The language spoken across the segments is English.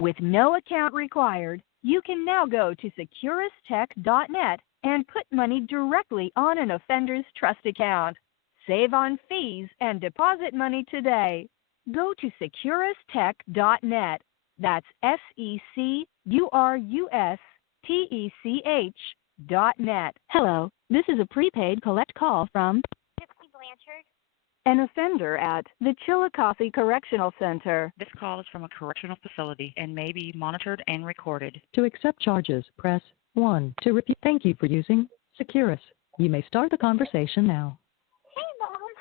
With no account required, you can now go to securustech.net and put money directly on an offender's trust account. Save on fees and deposit money today. Go to securustech.net. That's SECURUSTECH.net. Hello, this is a prepaid collect call from an offender at the Chillicothe Correctional Center. This call is from a correctional facility and may be monitored and recorded. To accept charges, press 1. To repeat, thank you for using Securus. You may start the conversation now. Hey, Mom.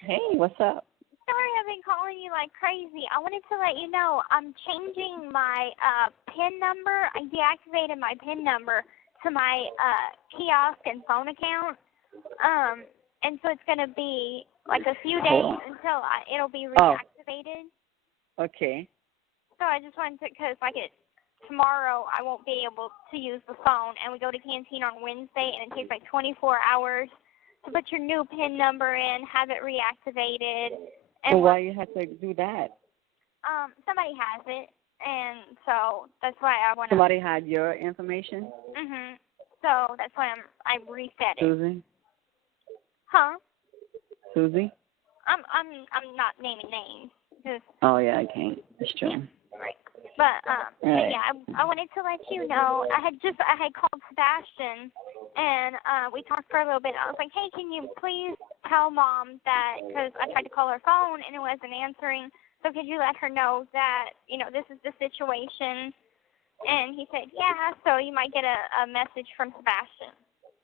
Hey, what's up? Sorry I've been calling you like crazy. I wanted to let you know I'm changing my PIN number. I deactivated my PIN number to my kiosk and phone account. And so it's going to be like a few days until it'll be reactivated. Okay. So I just wanted to, because tomorrow I won't be able to use the phone, and we go to Canteen on Wednesday, and it takes like 24 hours to put your new PIN number in, have it reactivated. And why you have to do that? Somebody has it, and so that's why I want to. Somebody had your information? Mhm. So that's why I reset it. Susie? Huh? Susie? I'm not naming names. Oh yeah, I can't. It's true. Yeah, right. But right. yeah, I wanted to let you know. I had called Sebastian, and we talked for a little bit. I was like, hey, can you please tell Mom that, because I tried to call her phone and it wasn't answering. So could you let her know that this is the situation? And he said, yeah. So you might get a message from Sebastian.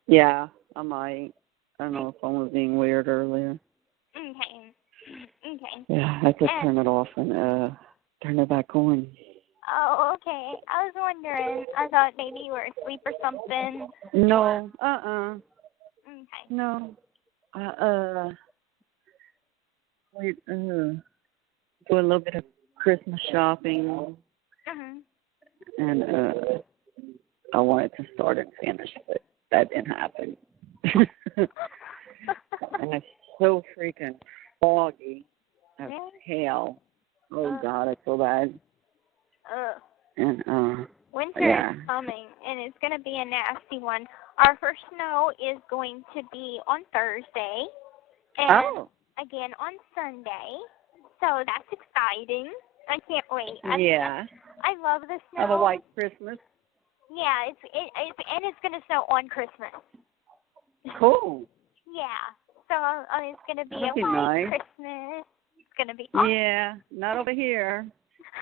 Yeah, I might. I don't know if phone was being weird earlier. Okay. Yeah, I could turn it off and turn it back on. Oh, okay. I was wondering. I thought maybe you were asleep or something. No. Okay. No. We do a little bit of Christmas shopping. And I wanted to start and finish, but that didn't happen. And it's so freaking foggy as hell. Oh God, it's so bad. And winter yeah. is coming, and it's going to be a nasty one. Our first snow is going to be on Thursday, and again on Sunday. So that's exciting. I can't wait. Yeah. I love the snow. Have a white Christmas. Yeah, it's going to snow on Christmas. Cool. Yeah. So it's going to be That'd a be white nice. Christmas. It's going to be awesome. Yeah, not over here.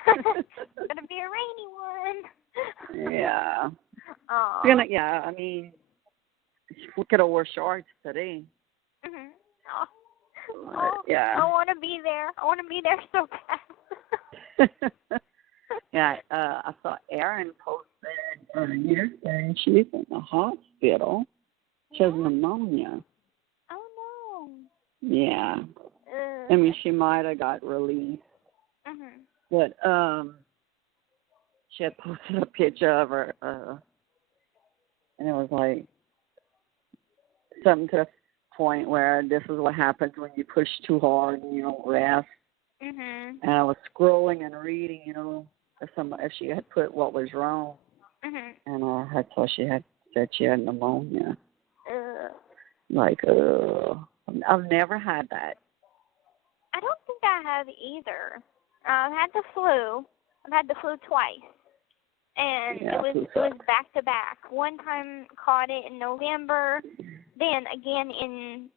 It's going to be a rainy one. Yeah. Oh. Yeah, I mean, we could have wore shorts today. Mhm. Yeah. I want to be there. I want to be there so bad. Yeah, I saw Erin posted yesterday. She's in the hospital. She has pneumonia. Oh, no. Yeah. I mean, she might have got released. But she had posted a picture of her, and it was like something to the point where this is what happens when you push too hard and you don't rest. And I was scrolling and reading, if she had put what was wrong, and I saw she had said she had pneumonia. I've never had that. I don't think I have either. I've had the flu. I've had the flu twice, and it was back to back. One time caught it in November, then again in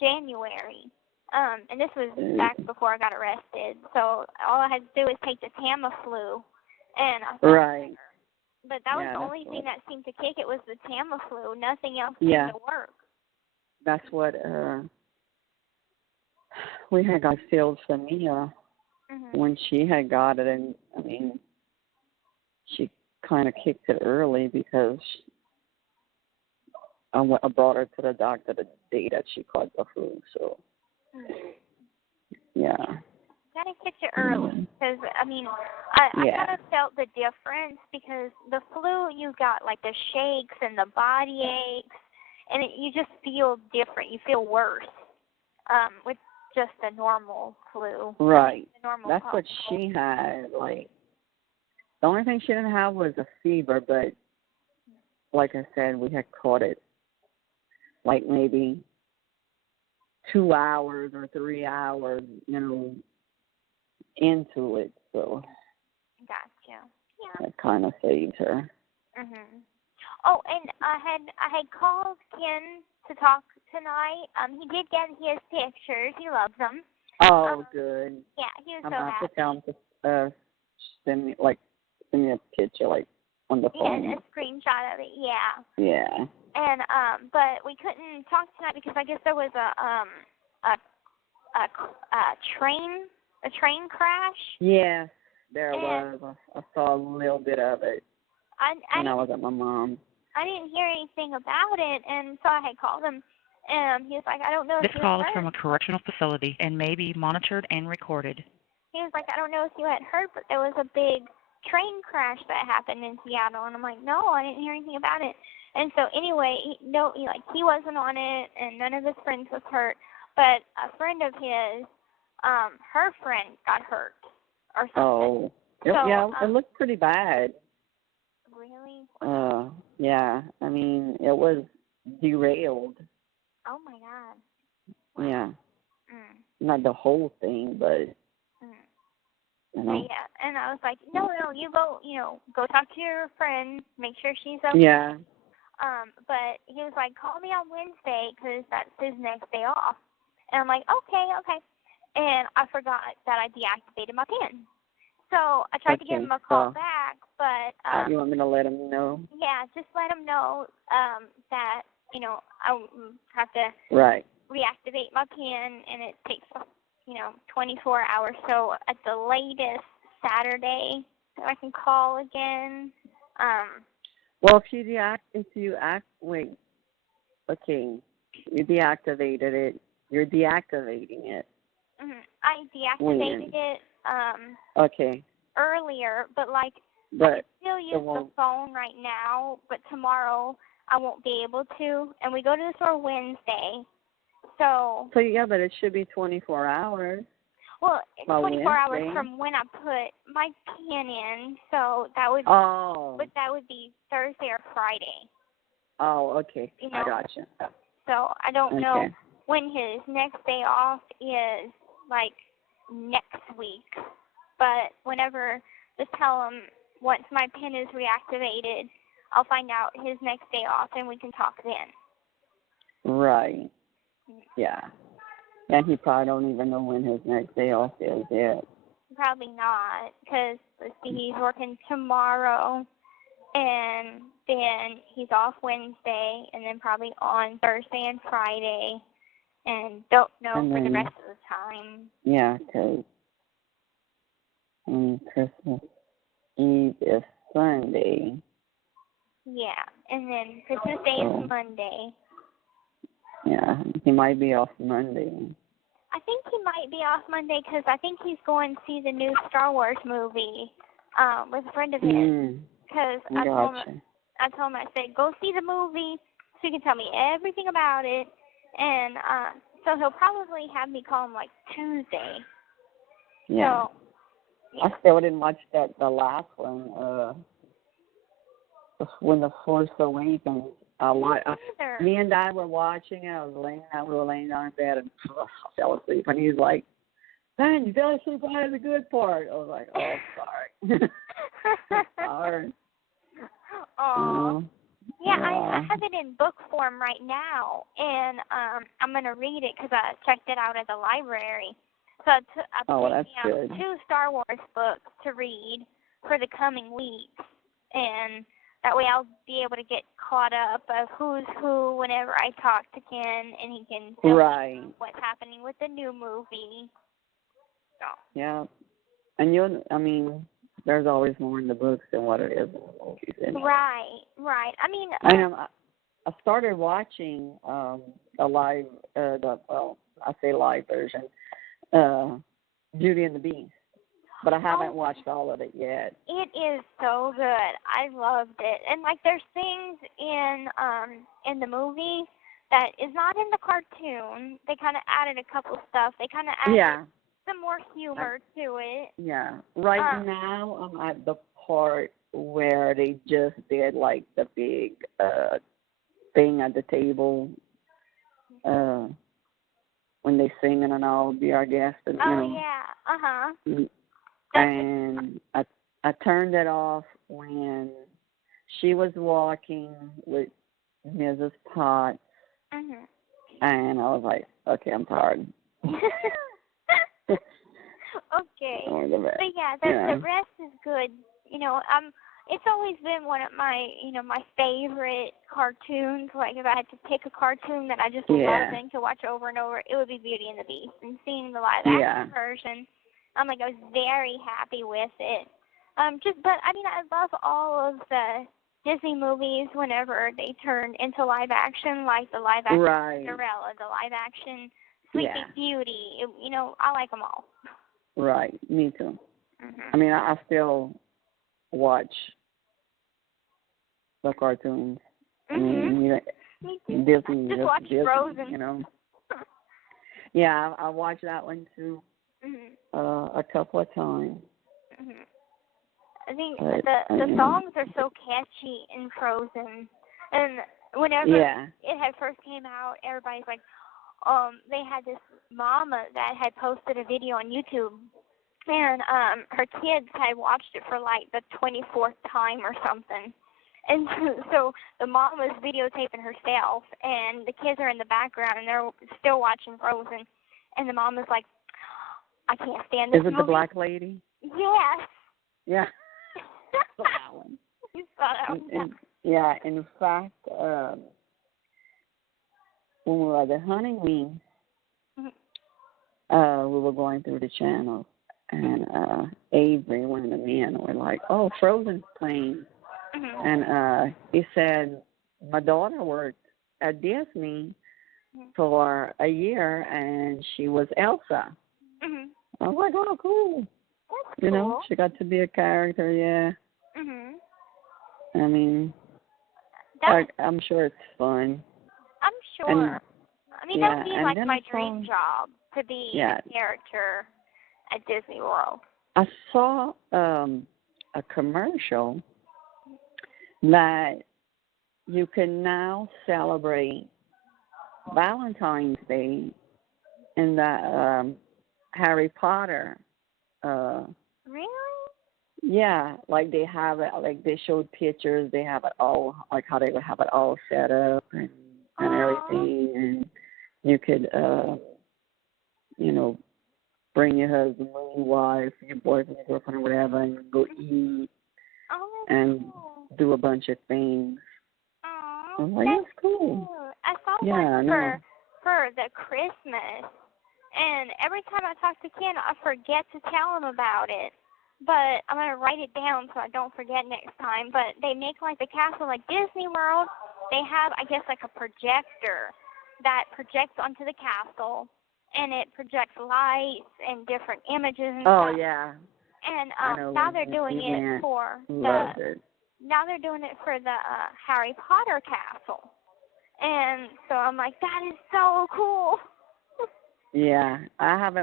January. And this was back before I got arrested. So all I had to do was take the Tamiflu, and I felt better. But that was the only thing that seemed to kick it was the Tamiflu. Nothing else seemed to work. That's what we had got filled for Mia when she had got it, and I mean, she kind of kicked it early because I brought her to the doctor the day that she caught the flu. So yeah. Gotta catch it early because I mean, I kind of felt the difference because the flu you got like the shakes and the body aches, and you just feel different. You feel worse with just a normal flu. Right. The normal That's cough. what she had. Like The only thing she didn't have was a fever, but like I said, we had caught it like maybe 2 hours or 3 hours, into it. So Gotcha. Yeah. that kind of saved her. Mhm. Oh, and I had called Ken to talk tonight. He did get his pictures. He loves them. Oh, good. Yeah, he was I'm so going to happy. have to tell him to send me a picture, like, on the phone. Yeah, a screenshot of it. Yeah. Yeah. And but we couldn't talk tonight because I guess there was a train crash. Yeah, there was. I saw a little bit of it when I was at my mom. I didn't hear anything about it, and so I had called him, and he was like, I don't know if This you call is heard. from a correctional facility and may be monitored and recorded. He was like, I don't know if you had heard, but there was a big train crash that happened in Seattle, and I'm like, no, I didn't hear anything about it. And so anyway, he wasn't on it, and none of his friends was hurt, but a friend of his, her friend got hurt or something. Oh, yeah, it looked pretty bad. Really? Yeah, I mean, it was derailed. Oh my God. Yeah. Mm. Not the whole thing, but, Yeah, and I was like, no, you go talk to your friend, make sure she's okay. Yeah. But he was like, call me on Wednesday because that's his next day off. And I'm like, okay. And I forgot that I deactivated my PIN. So I tried to give him a call back, but... you want me to let him know? Yeah, just let him know that, I have to reactivate my PIN, and it takes, 24 hours. So at the latest Saturday, I can call again. Well, you deactivated it. You're deactivating it. I deactivated it earlier, but I can still use the phone right now, but tomorrow I won't be able to. And we go to the store Wednesday. So yeah, but it should be 24 hours. Well, it's 24 hours from when I put my PIN in, so that would but that would be Thursday or Friday. Oh, okay. I gotcha. So I don't know when his next day off is, next week. But whenever, just tell him once my PIN is reactivated, I'll find out his next day off, and we can talk then. Right. Yeah. And he probably don't even know when his next day off is yet. Probably not, because, he's working tomorrow, and then he's off Wednesday, and then probably on Thursday and Friday, and don't know for the rest of the time. Yeah, because Christmas Eve is Sunday. Yeah, and then Christmas Day is Monday. Yeah, he might be off Monday. I think he might be off Monday because I think he's going to see the new Star Wars movie with a friend of his. Because I told him, I said, go see the movie so you can tell me everything about it. And so he'll probably have me call him Tuesday. Yeah. So, I still didn't watch the last one, when the Force Awakens. Me and Dad were watching it. We were laying down in bed, and I fell asleep. And he was like, "Man, you fell asleep behind the good part." I was like, "Oh, sorry." Sorry. Oh. Yeah, I have it in book form right now, and I'm going to read it because I checked it out at the library. So I picked out 2 Star Wars books to read for the coming weeks, and that way I'll be able to get caught up of who's who whenever I talk to Ken, and he can tell me what's happening with the new movie. So. Yeah. And there's always more in the books than what it is in the movies. Anyway. Right. I started watching a live, I say live version, Beauty and the Beast. But I haven't watched all of it yet. It is so good. I loved it. And there's things in the movie that is not in the cartoon. They kind of added a couple stuff. They kind of added some more humor to it. Yeah. Right now I'm at the part where they just did like the big thing at the table when they sing and all, be our guest, and and I turned it off when she was walking with Mrs. Potts, and I was like, okay, I'm tired. Okay. But yeah, the rest is good. It's always been one of my, my favorite cartoons. Like if I had to pick a cartoon that I just loving to watch over and over, it would be Beauty and the Beast. And seeing the live action version, I was very happy with it. But I love all of the Disney movies whenever they turn into live action, like the live action Cinderella, the live action Sleeping Beauty. I like them all. Right, me too. I still watch the cartoons. Me too. Disney, just watch Disney, Frozen. Yeah, I watched that one too a couple of times. I think the songs are so catchy in Frozen, and whenever it had first came out, everybody's like, they had this mama that had posted a video on YouTube, and her kids had watched it for like the 24th time or something. And so the mom was videotaping herself, and the kids are in the background, and they're still watching Frozen. And the mom is like, I can't stand this movie. Is it the black lady? Yes. Yeah. Saw that one. You saw that one. Yeah, in fact, when we were at the hunting wing, we were going through the channel, and Avery, one of the men, were like, oh, Frozen's playing. And he said, my daughter worked at Disney for a year, and she was Elsa. I was like, oh, cool. That's cool. She got to be a character, I'm sure it's fun. I'm sure. And, that would be like my dream job, to be a character at Disney World. I saw a commercial that you can now celebrate Valentine's Day in the Harry Potter. Really? Yeah, like they have it, like they showed pictures, they have it all, like how they would have it all set up and everything, and you could, bring your husband or your wife, your boyfriend, your girlfriend, or whatever, and go eat and do a bunch of things. Oh, I'm like, that's cool. I saw one for the Christmas, and every time I talk to Ken, I forget to tell him about it. But I'm going to write it down so I don't forget next time. But they make like the castle, like Disney World. They have, I guess, like a projector that projects onto the castle, and it projects lights and different images and stuff. Yeah. And now they're doing it for now they're doing it for the Harry Potter castle. And so I'm like, that is so cool. Yeah,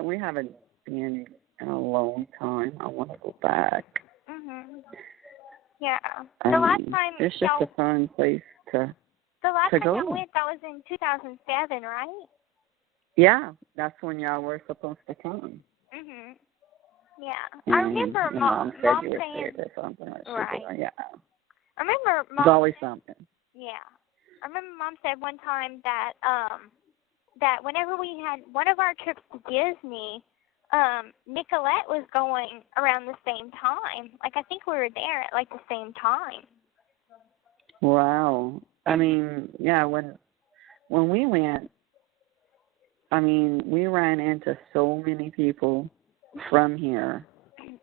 we haven't been in a long time. I want to go back. Yeah. The last time it's just a fun place to The last to time go. I went, that was in 2007, right? Yeah, that's when y'all were supposed to come. Yeah. And I remember Mom said you were saying sick or something. Right. Yeah. I remember Mom. There's always something. Yeah. I remember Mom said one time that that whenever we had one of our trips to Disney, Nicolette was going around the same time. Like I think we were there at like the same time. Wow. I mean, yeah, when we went, I mean, we ran into so many people from here.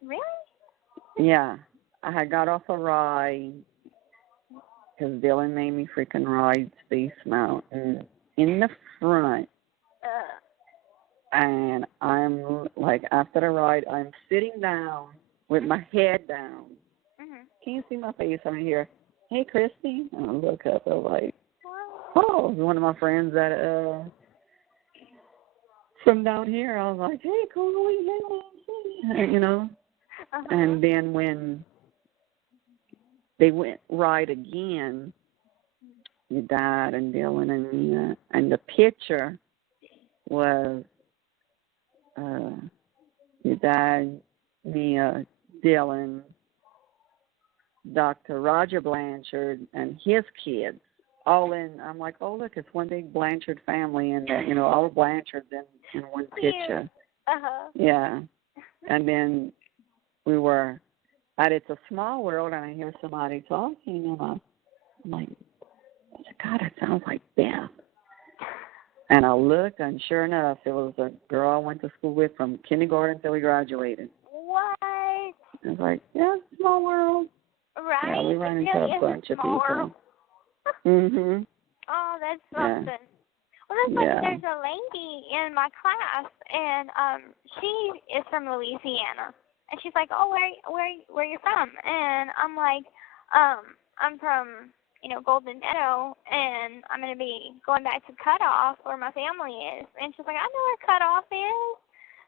Really? Yeah. I had got off a ride because Dylan made me freaking ride Space Mountain in the front. And I'm like, after the ride, I'm sitting down with my head down. Can you see my face on here? Hey, Kristy. And I look up. I was like, oh, one of my friends that from down here. I was like, hey, cool, you know. And then when they went right again. Your dad and Dylan and Mia, and the picture was your dad, Mia, Dylan, Dr. Roger Blanchard, and his kids, all in. I'm like, oh look, it's one big Blanchard family, and all Blanchards in one picture. Yeah, and then we were at It's a Small World, and I hear somebody talking, and I'm like, God, it sounds like Beth. And I looked, and sure enough, it was a girl I went to school with from kindergarten until we graduated. What? I was like, yeah, Small World. Right. Yeah, we ran into a bunch of people. Mhm. Oh, that's something. Yeah. Well, that's like there's a lady in my class, and she is from Louisiana, and she's like, oh, where you from? And I'm like, I'm from Golden Meadow, and I'm gonna be going back to Cutoff where my family is. And she's like, I know where Cutoff is.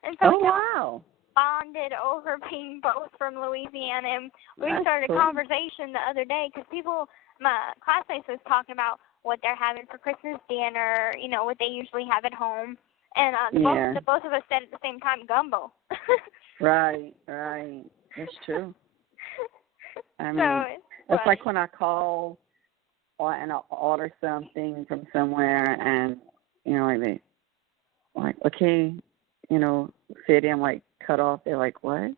And so wow. bonded over being both from Louisiana, and we started a conversation the other day because my classmates was talking about what they're having for Christmas dinner, what they usually have at home, and both of us said at the same time, gumbo. Right, that's true. I mean, it's like when I call and I order something from somewhere, and like okay, city, I'm like, cut off. They're like, what?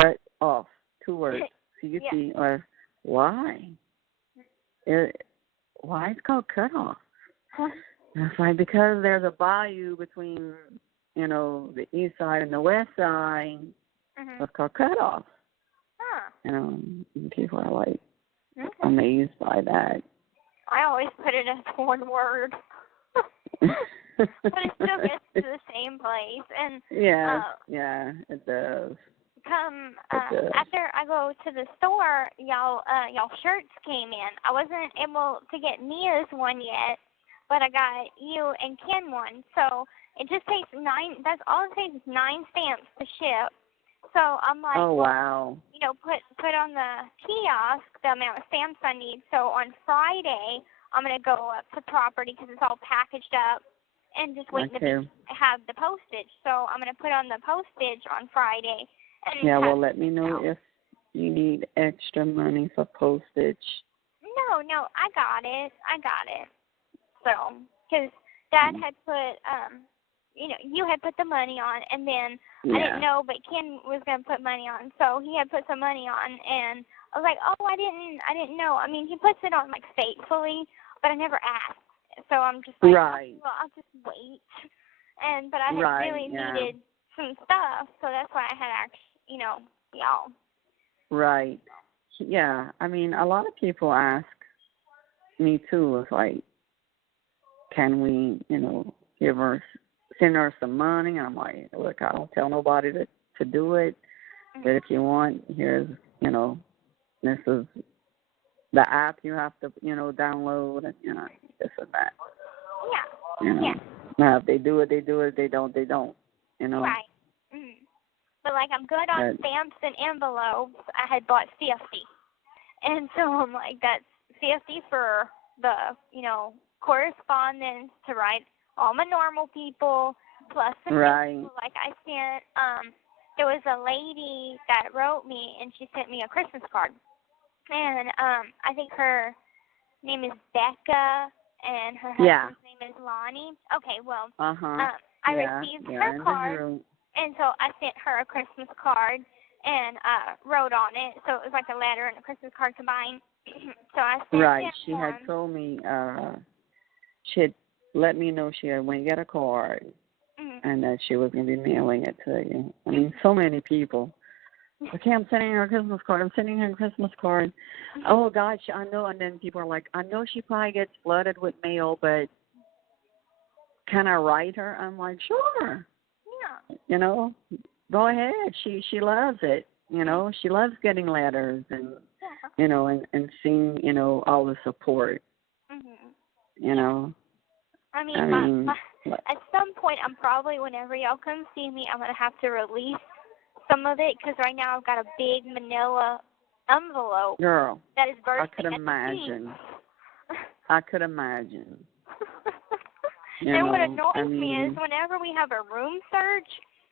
Cut off. 2 words. C-U-T, or why? Why it's called cut off? And it's like, because there's a bayou between, the east side and the west side. So it's called cut off. And people are like amazed by that. I always put it as one word. But it still gets to the same place. And yeah, it does. After I go to the store, y'all shirts came in. I wasn't able to get Mia's one yet, but I got you and Ken one. So it just takes 9. That's all it takes is 9 stamps to ship. So I'm like, oh wow. Put on the kiosk the amount of stamps I need. So on Friday, I'm gonna go up to property because it's all packaged up, and just waiting to have the postage. So I'm gonna put on the postage on Friday. And well, let me know if you need extra money for postage. No, I got it. So, because Dad had put, you had put the money on, and then I didn't know, but Ken was going to put money on, so he had put some money on, and I was like, oh, I didn't know. I mean, he puts it on, like, faithfully, but I never asked. So I'm just like, well, I'll just wait. But I had really needed some stuff, so that's why I had actually, y'all. Right. Yeah. I mean, a lot of people ask me too. It's like, can we, send her some money? And I'm like, look, I don't tell nobody to do it. But if you want, here's, this is the app you have to, download, and this and that. Yeah. Now, if they do it, they do it. If they don't, they don't. Right. But like, I'm good on stamps and envelopes. I had bought CFD, and so I'm like, that's CFD for the correspondence to write all my normal people, plus some people. Like I sent, there was a lady that wrote me, and she sent me a Christmas card, and I think her name is Becca, and her husband's name is Lonnie. Okay, well, I received her card. And so I sent her a Christmas card and wrote on it. So it was like a letter and a Christmas card combined. So I sent it. She had told me, she had let me know she had went and got a card and that she was going to be mailing it to you. I mean, so many people. Okay, I'm sending her a Christmas card. Oh, gosh, I know. And then people are like, I know she probably gets flooded with mail, but can I write her? I'm like, sure. Go ahead. She loves it. She loves getting letters and and seeing all the support. I mean, at some point, I'm probably, whenever y'all come see me, I'm gonna have to release some of it because right now I've got a big manila envelope Girl, that is I bursting could at imagine. the I could imagine. And what know, annoys me is whenever we have a room search,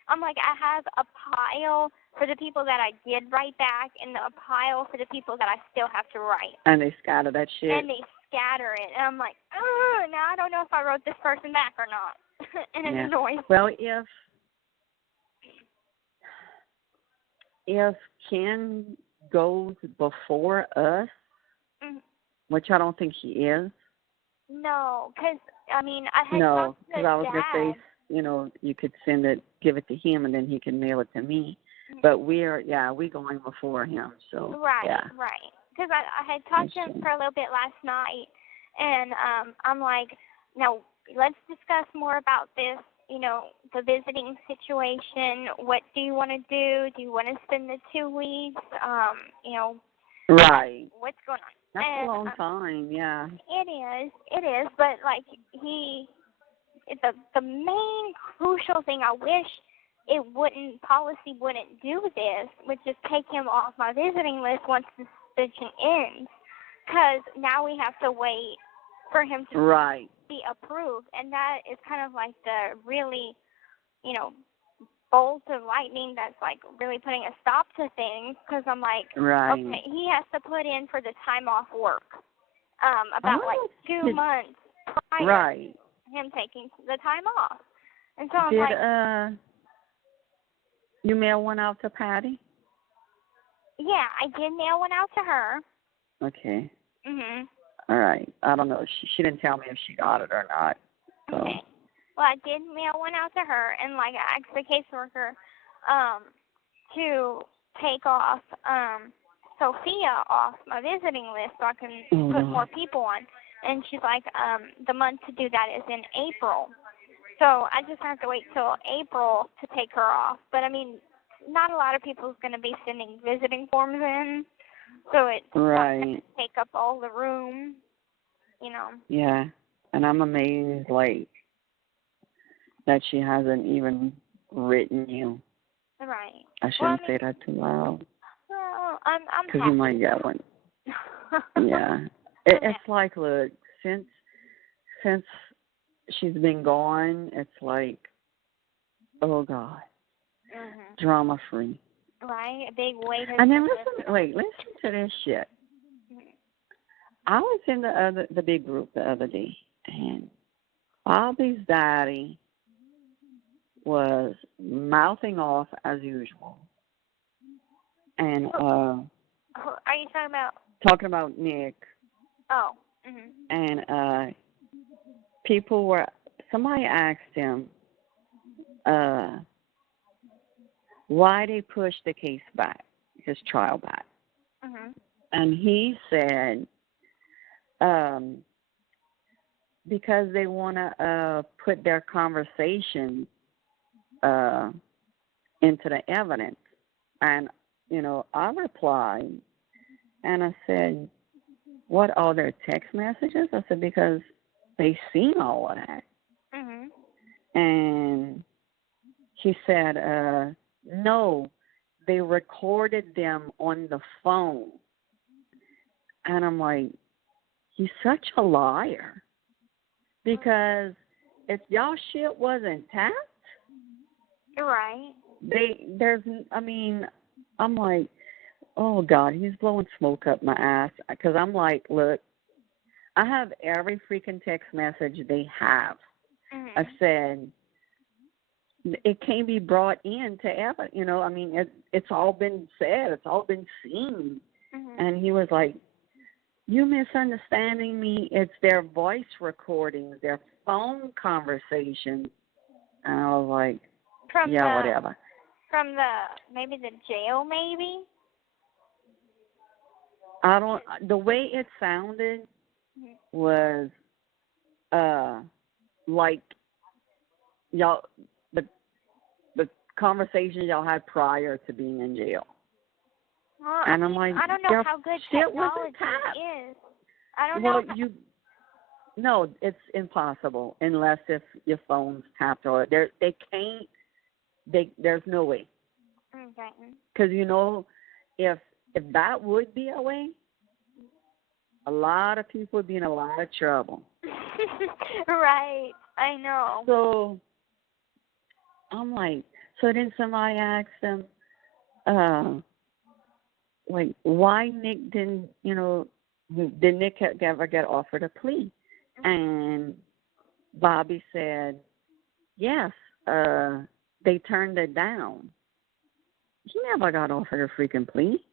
I'm like, I have a pile for the people that I did write back and a pile for the people that I still have to write. And they scatter that shit. And they scatter it. And I'm like, oh, now I don't know if I wrote this person back or not. And it annoys me. Well, if Ken goes before us, which I don't think he is. No, because, I mean, I had No, because I was going to say, you could give it to him, and then he can mail it to me. But we're going before him, so. Right, yeah. right. Because I had talked to him for a little bit last night, and I'm like, now, let's discuss more about this, the visiting situation. What do you want to do? Do you want to spend the 2 weeks? Right. What's going on? That's a long time, yeah. It is, but like the main crucial thing I wish policy wouldn't do this, would just take him off my visiting list once the suspension ends, because now we have to wait for him to be approved, and that is kind of like the really, bolt of lightning that's like really putting a stop to things, because I'm like, okay, he has to put in for the time off work, about 2 months prior to him taking the time off. And so I'm you mail one out to Patty? Yeah, I did mail one out to her. Okay. Mhm. All right. I don't know. She didn't tell me if she got it or not. So. Okay. Well, I did mail one out to her, and like I asked the caseworker to take off Sophia off my visiting list so I can put more people on. And she's like, the month to do that is in April. So I just have to wait till April to take her off. But I mean, not a lot of people is going to be sending visiting forms in, so it's not going to take up all the room, Yeah, and I'm amazed, like, that she hasn't even written you. Right. I shouldn't say that too loud. Well, I'm because you might get one. Yeah. It's like, look, since she's been gone, it's like, oh God, drama free. Right, a big weight. And then listen to this shit. I was in the big group the other day, and Bobby's daddy was mouthing off as usual, and are you talking about Nick? Oh. And somebody asked him why they pushed the case back, his trial back. And he said because they want to put their conversation into the evidence. And, I replied, and I said, what, all their text messages? I said, because they seen all of that. And he said, no, they recorded them on the phone. And I'm like, he's such a liar. Because if y'all shit wasn't tapped, right. I'm like, oh God, he's blowing smoke up my ass. Because I'm like, look, I have every freaking text message they have. I said, it can't be brought in to evidence. It's all been said. It's all been seen. And he was like, you misunderstanding me. It's their voice recordings, their phone conversations. And I was like, whatever. From maybe the jail, maybe? The way it sounded was like y'all, the conversations y'all had prior to being in jail. Well, and I'm like, I don't know how good technology is. I don't know. No, it's impossible unless if your phone's tapped or they can't. There's no way. Okay. Because if if that would be a way, a lot of people would be in a lot of trouble. Right. I know. So I'm like, so then somebody asked him, like, why Nick didn't, did Nick ever get offered a plea? And Bobby said, yes, they turned it down. He never got offered a freaking plea.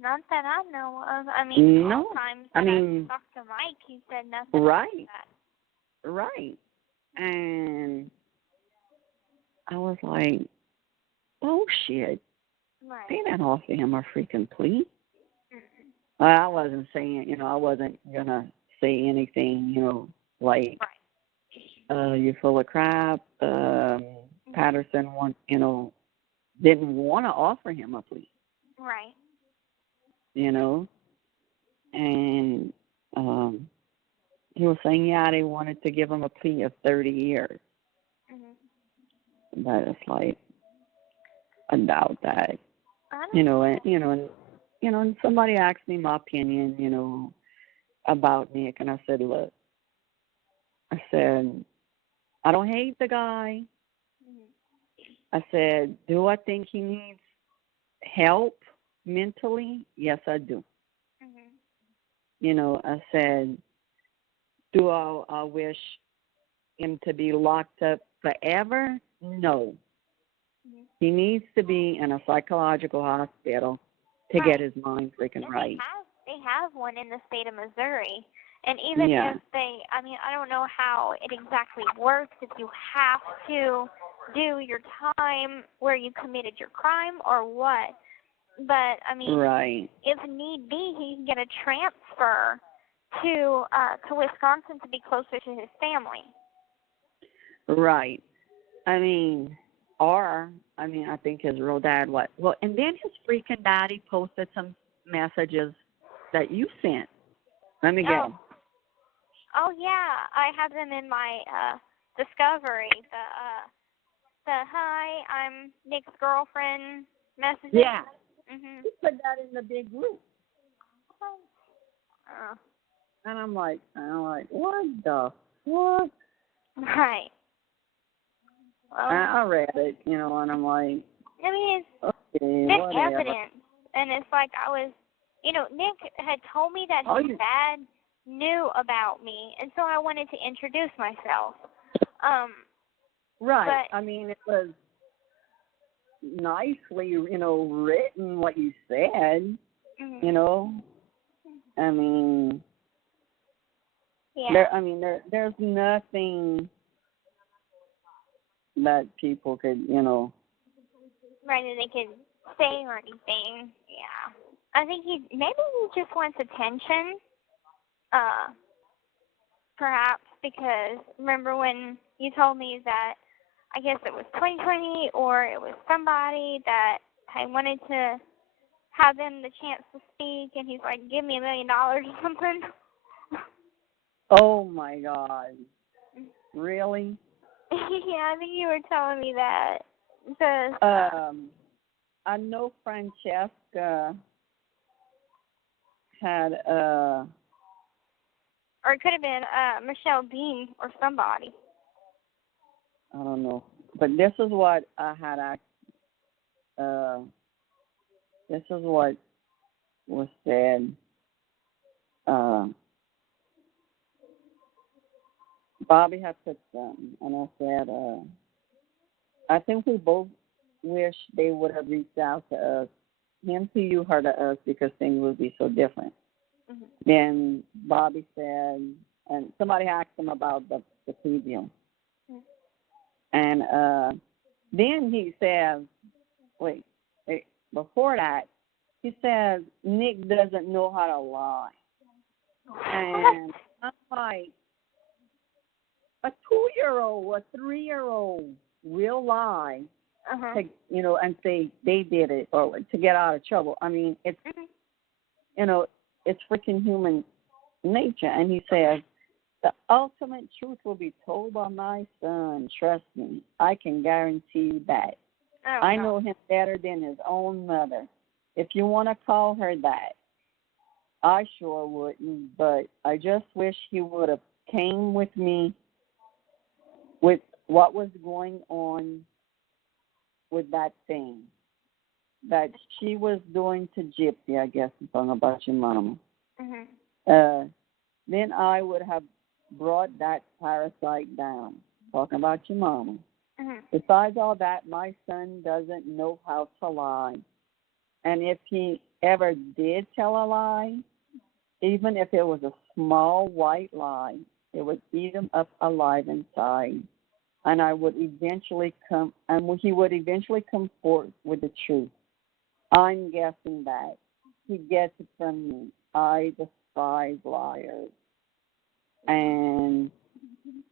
Not that I know of. I mean, no. Times I that mean, I talked to Mike, he said nothing right, like that. right. And I was like, oh, shit. Right. They didn't offer him a freaking plea. Well, I wasn't saying, I wasn't going to say anything, like, you're full of crap. Patterson, didn't want to offer him a plea. Right. And he was saying, yeah, they wanted to give him a plea of 30 years. But it's like, I doubt that. And somebody asked me my opinion, about Nick, and I said, look, I don't hate the guy. I said, do I think he needs help mentally? Yes, I do. I said, do I wish him to be locked up forever? No. He needs to be in a psychological hospital to get his mind freaking right. They have one in the state of Missouri. And even if I don't know how it exactly works, if you have to do your time where you committed your crime or what. But, if need be, he can get a transfer to Wisconsin to be closer to his family. Right. I think his real dad, and then his freaking daddy posted some messages that you sent. Let me get them. Oh, yeah. I have them in my discovery. The hi, I'm Nick's girlfriend messages. Yeah. He put that in the big group. And I'm like, what the fuck? Right. Well, I read it, and I'm like, it's okay, evidence. And it's like Nick had told me that his dad knew about me, and so I wanted to introduce myself. Right. But, it was nicely, written what you said, Yeah. There's nothing that people could, Right, and they could say or anything. Yeah. I think maybe he just wants attention, perhaps, because remember when you told me that I guess it was 2020 or it was somebody that I wanted to have them the chance to speak, and he's like, give me $1 million or something. Oh, my God. Really? Yeah, I think you were telling me that. I know Francesca had or it could have been Michelle Dean or somebody. I don't know. But this is what I had this is what was said. Bobby had put something, and I said, I think we both wish they would have reached out to us, him to you, her to us, because things would be so different. Then Bobby said, and somebody asked him about the preview. And then he says, wait, before that, he says, Nick doesn't know how to lie. And I'm like, a 2-year-old, a 3-year-old will lie, to, and say they did it or to get out of trouble. It's, it's freaking human nature. And he says, the ultimate truth will be told by my son. Trust me. I can guarantee you that. I know him better than his own mother. if you want to call her that, I sure wouldn't, but I just wish he would have came with me with what was going on with that thing that she was doing to Gypsy, I guess, something about your mama. Mhm. Then I would have brought that parasite down, talking about your mama. Mhm. Besides all that, my son doesn't know how to lie. And if he ever did tell a lie, even if it was a small white lie, it would eat him up alive inside. And I would eventually come, and he would eventually come forth with the truth. I'm guessing that he gets it from me. I despise liars. And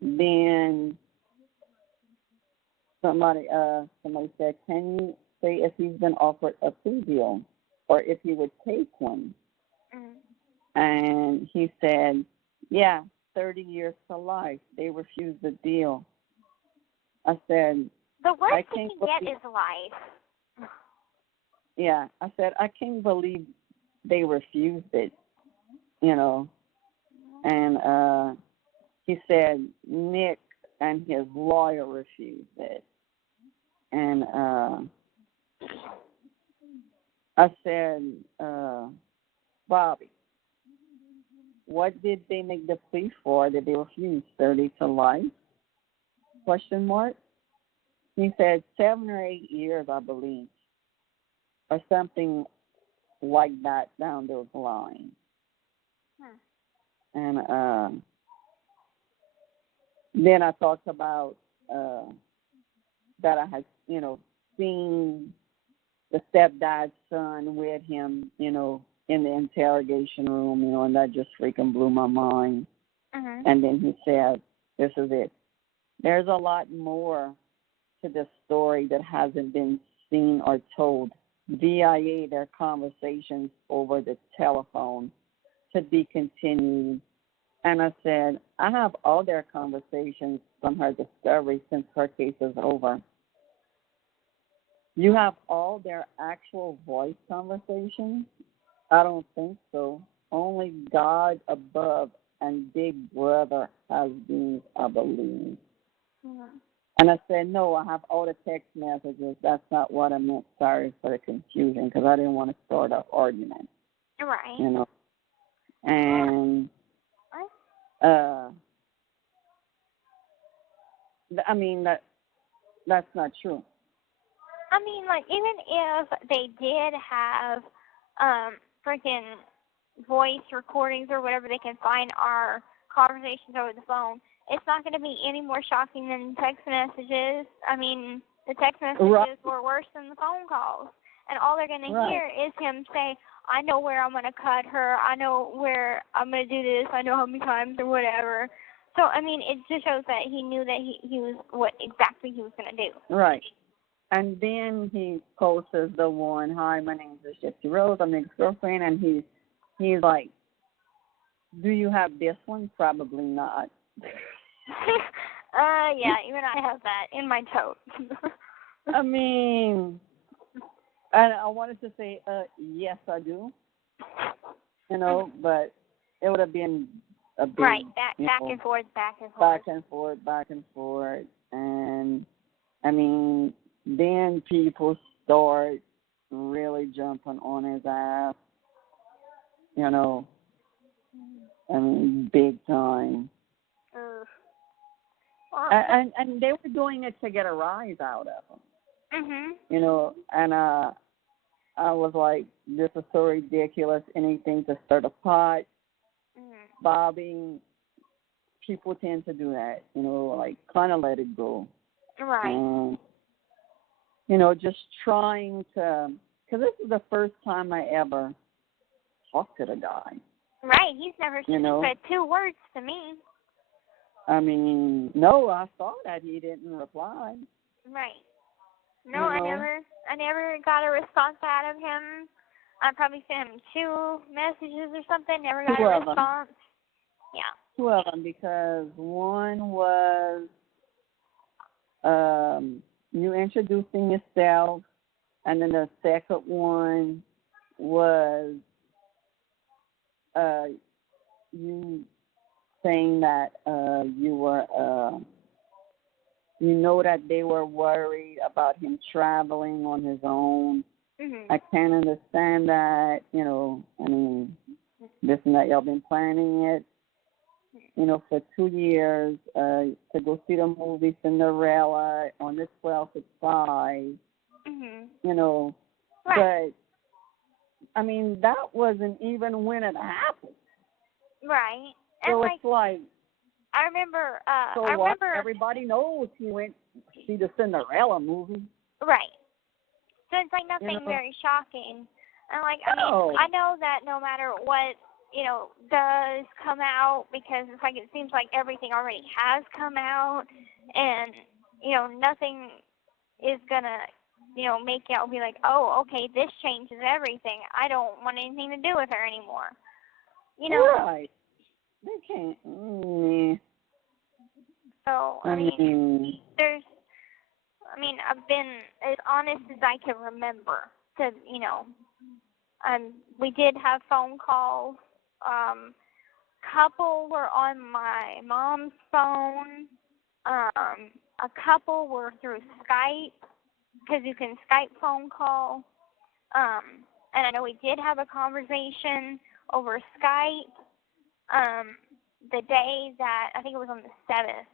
then somebody said, can you say if he's been offered a plea deal or if he would take one? Mhm. And he said, yeah, 30 years to life. They refused the deal. I said, The worst I he can't can get believe, is life. yeah, I said, I can't believe they refused it, you know. And he said Nick and his lawyer refused it. And I said, Bobby, what did they make the plea for that they refused? 30 to life? Question mark. He said 7 or 8 years, I believe, or something like that down those lines. And then I talked about that I had, seen the stepdad's son with him, in the interrogation room, and that just freaking blew my mind. Mhm. And then he said, this is it. There's a lot more to this story that hasn't been seen or told via their conversations over the telephone to be continued. And I said, I have all their conversations from her discovery since her case is over. You have all their actual voice conversations? I don't think so. Only God above and Big Brother has these, I believe. Mhm. And I said, no, I have all the text messages. That's not what I meant. Sorry for the confusion, because I didn't want to start an argument, Right. And, I mean, that's not true. I mean, like, even if they did have freaking voice recordings or whatever they can find our conversations over the phone, it's not going to be any more shocking than text messages. I mean, the text messages were worse than the phone calls. And all they're going to hear is him say, I know where I'm going to cut her. I know where I'm going to do this. I know how many times or whatever. So, I mean, it just shows that he knew that he was what exactly he was going to do. Right. And then he posts the one, hi, my name is Gypsy Rose. I'm Nick's girlfriend. And he's like, do you have this one? Probably not. Yeah, even I have that in my tote. I mean, and I wanted to say, yes, I do. But it would have been a big, back and forth, back and forth. Back and forth, back and forth. And, I mean, then people start really jumping on his ass, I mean, big time. And they were doing it to get a rise out of him. And I was like, this is so ridiculous. Anything to stir the pot. Bobbing, people tend to do that, like kind of let it go. Right. And, just trying to, because this is the first time I ever talked to the guy. Right. He's never said 2 words to me. I mean, no, I saw that he didn't reply. Right. No, I never got a response out of him. I probably sent him 2 messages or something. Never got a response. Yeah. 2 of them, because one was you introducing yourself, and then the second one was you saying that you were, that they were worried about him traveling on his own. Mhm. I can't understand that, this and that, y'all been planning it, for 2 years, to go see the movie Cinderella on the 12th at 5, Mhm. but, Right. that wasn't even when it happened. Right. So And it's like, I remember. so I what? remember. Everybody knows he went to see the Cinderella movie. Right. So it's like nothing very shocking. And I know that no matter what, does come out, because it's like it seems like everything already has come out, and nothing is gonna make y'all be like, oh, okay, this changes everything. I don't want anything to do with her anymore. Right. They can't. So I've been as honest as I can remember. To we did have phone calls. Couple were on my mom's phone. A couple were through Skype, because you can Skype phone call. And I know we did have a conversation over Skype. The day that, I think it was on the 7th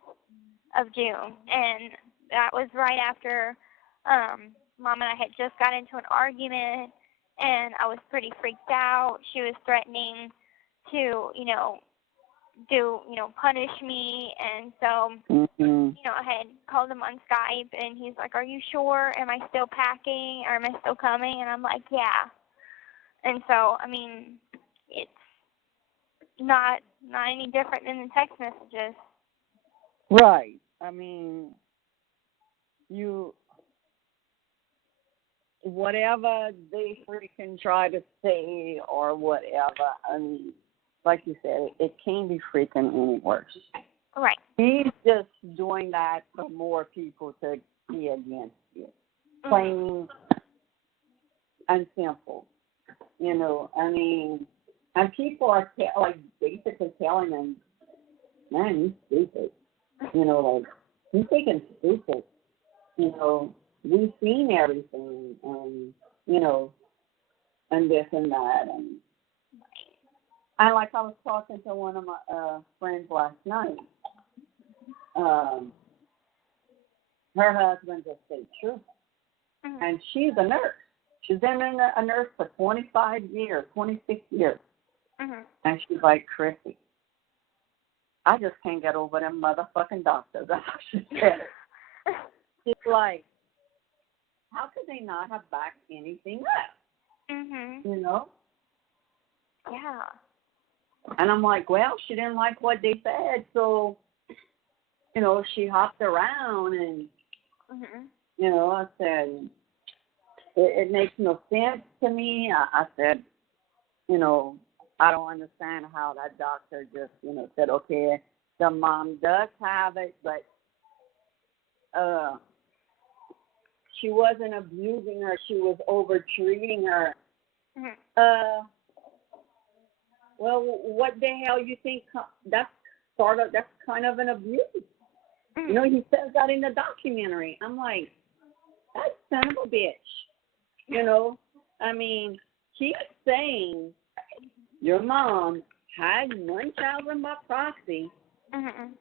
of June, and that was right after Mom and I had just got into an argument, and I was pretty freaked out. She was threatening to, punish me, and so, I had called him on Skype, and he's like, are you sure? Am I still packing, or am I still coming? And I'm like, yeah. And so, it's not any different than the text messages. Right. Whatever they freaking try to say or whatever, like you said, it can't be freaking any worse. Right. He's just doing that for more people to be against you. Plain and simple. And people are basically telling him, man, he's stupid. He's thinking stupid. We've seen everything, and, and this and that. And I was talking to one of my friends last night. Her husband just stayed true. And she's a nurse. She's been a nurse for 25 years, 26 years. And she's like, Kristy, I just can't get over them motherfucking doctors. That's how she said it. She's like, how could they not have backed anything up? Yeah. And I'm like, well, she didn't like what they said, so, she hopped around and, I said, it makes no sense to me. I said, I don't understand how that doctor just, said, okay, the mom does have it, but she wasn't abusing her. She was over-treating her. Well, what the hell you think? That's kind of an abuse. He says that in the documentary. I'm like, that son of a bitch. He's saying your mom had one child by proxy,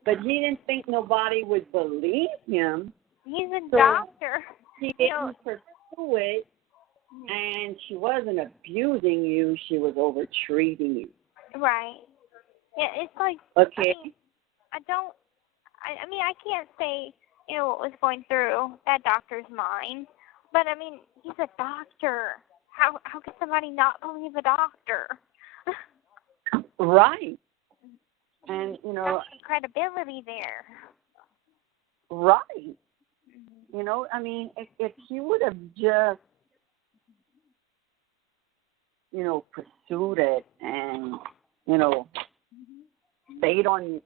but he didn't think nobody would believe him. He's a doctor. He didn't pursue it, and she wasn't abusing you. She was over-treating you. Right. Yeah, it's like, okay. I can't say, what was going through that doctor's mind, but he's a doctor. How can somebody not believe a doctor? Right. And, There's some credibility there. Right. If he would have just, pursued it and, stayed on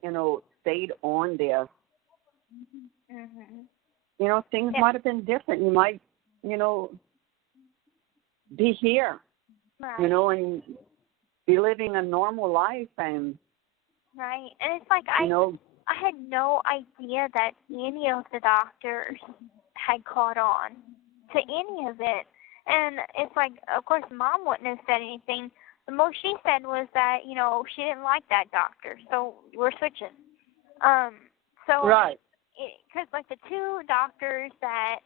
this, things might have been different. You might, be here, Right. you know, and be living a normal life and, Right. And it's like you know. I had no idea that any of the doctors had caught on to any of it. And it's like, of course, Mom wouldn't have said anything. The most she said was that, you know, she didn't like that doctor, so we're switching. So Right. Because like the two doctors that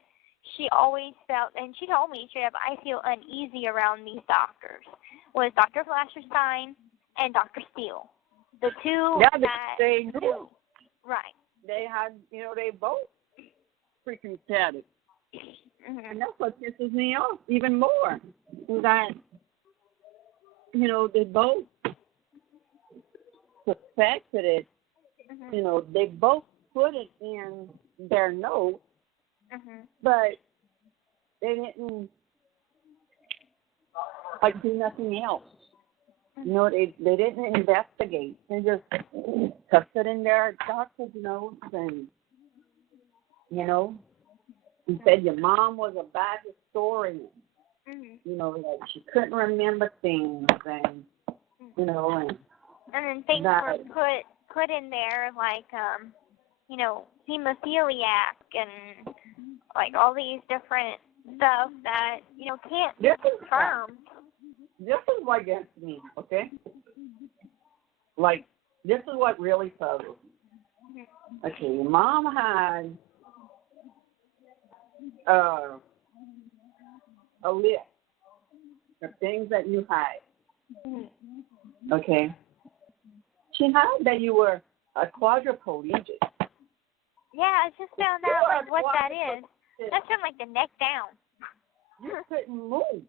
she always felt, and she told me straight up, I feel uneasy around these doctors, was Dr. Flasherstein and Dr. Steele. The two Yeah, that they knew. Right. They had, you know, they both freaking said it. Mm-hmm. And that's what pisses me off even more. That, you know, they both suspected it. Mm-hmm. You know, they both put it in their note, Mm-hmm. but they didn't, like, do nothing else. You know, they didn't investigate. They just tucked it in their doctor's notes and, you know, and said your mom was a bad historian. Mm-hmm. You know, that she couldn't remember things and, you know, and then things that, were put in there like, you know, hemophiliac and like all these different stuff that, you know, can't be confirmed. This is what gets me, okay? Like, this is what really puzzles me. Okay, your mom had a list of things that you hide. Okay? She had that you were a quadriplegic. Yeah, I just found out like what that is. That's from like the neck down. You couldn't move.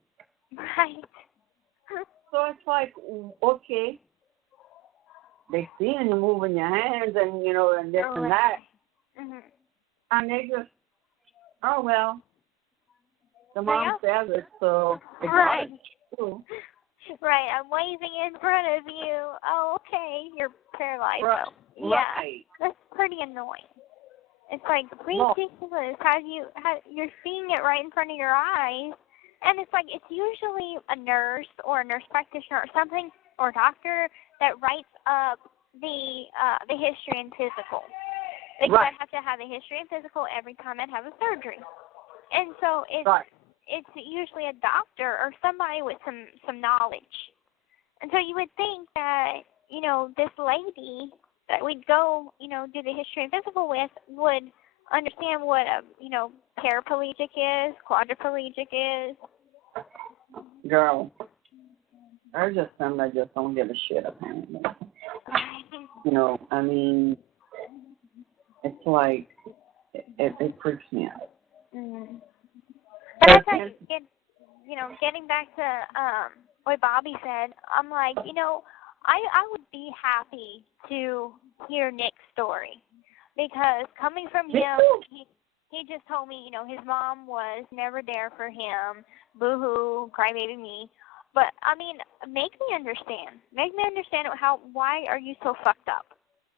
Right. So it's like, okay, they see you moving your hands and, you know, and this and that. Mm-hmm. And they just, oh, well, the mom says it, so it's right. true. Right, I'm waving in front of you. Oh, okay, you're paralyzed. Right. So, yeah, Right. that's pretty annoying. It's like ridiculous how you're seeing it right in front of your eyes, and it's like it's usually a nurse or a nurse practitioner or something or doctor that writes up the history and physical. Because I have to have a history and physical every time I have a surgery, and so it's usually a doctor or somebody with some knowledge. And so you would think that, you know, this lady that we'd go, you know, do the history and physical with would understand what a, you know, paraplegic is, quadriplegic is. Girl, there's just some that just don't give a shit, apparently. You know, I mean, it's like, it freaks me out. Mm-hmm. But that's how getting back to what Bobby said, I'm like, you know, I would be happy to hear Nick's story because coming from him, he just told me, you know, his mom was never there for him, boo-hoo, crybaby me. But, I mean, make me understand. Make me understand why are you so fucked up?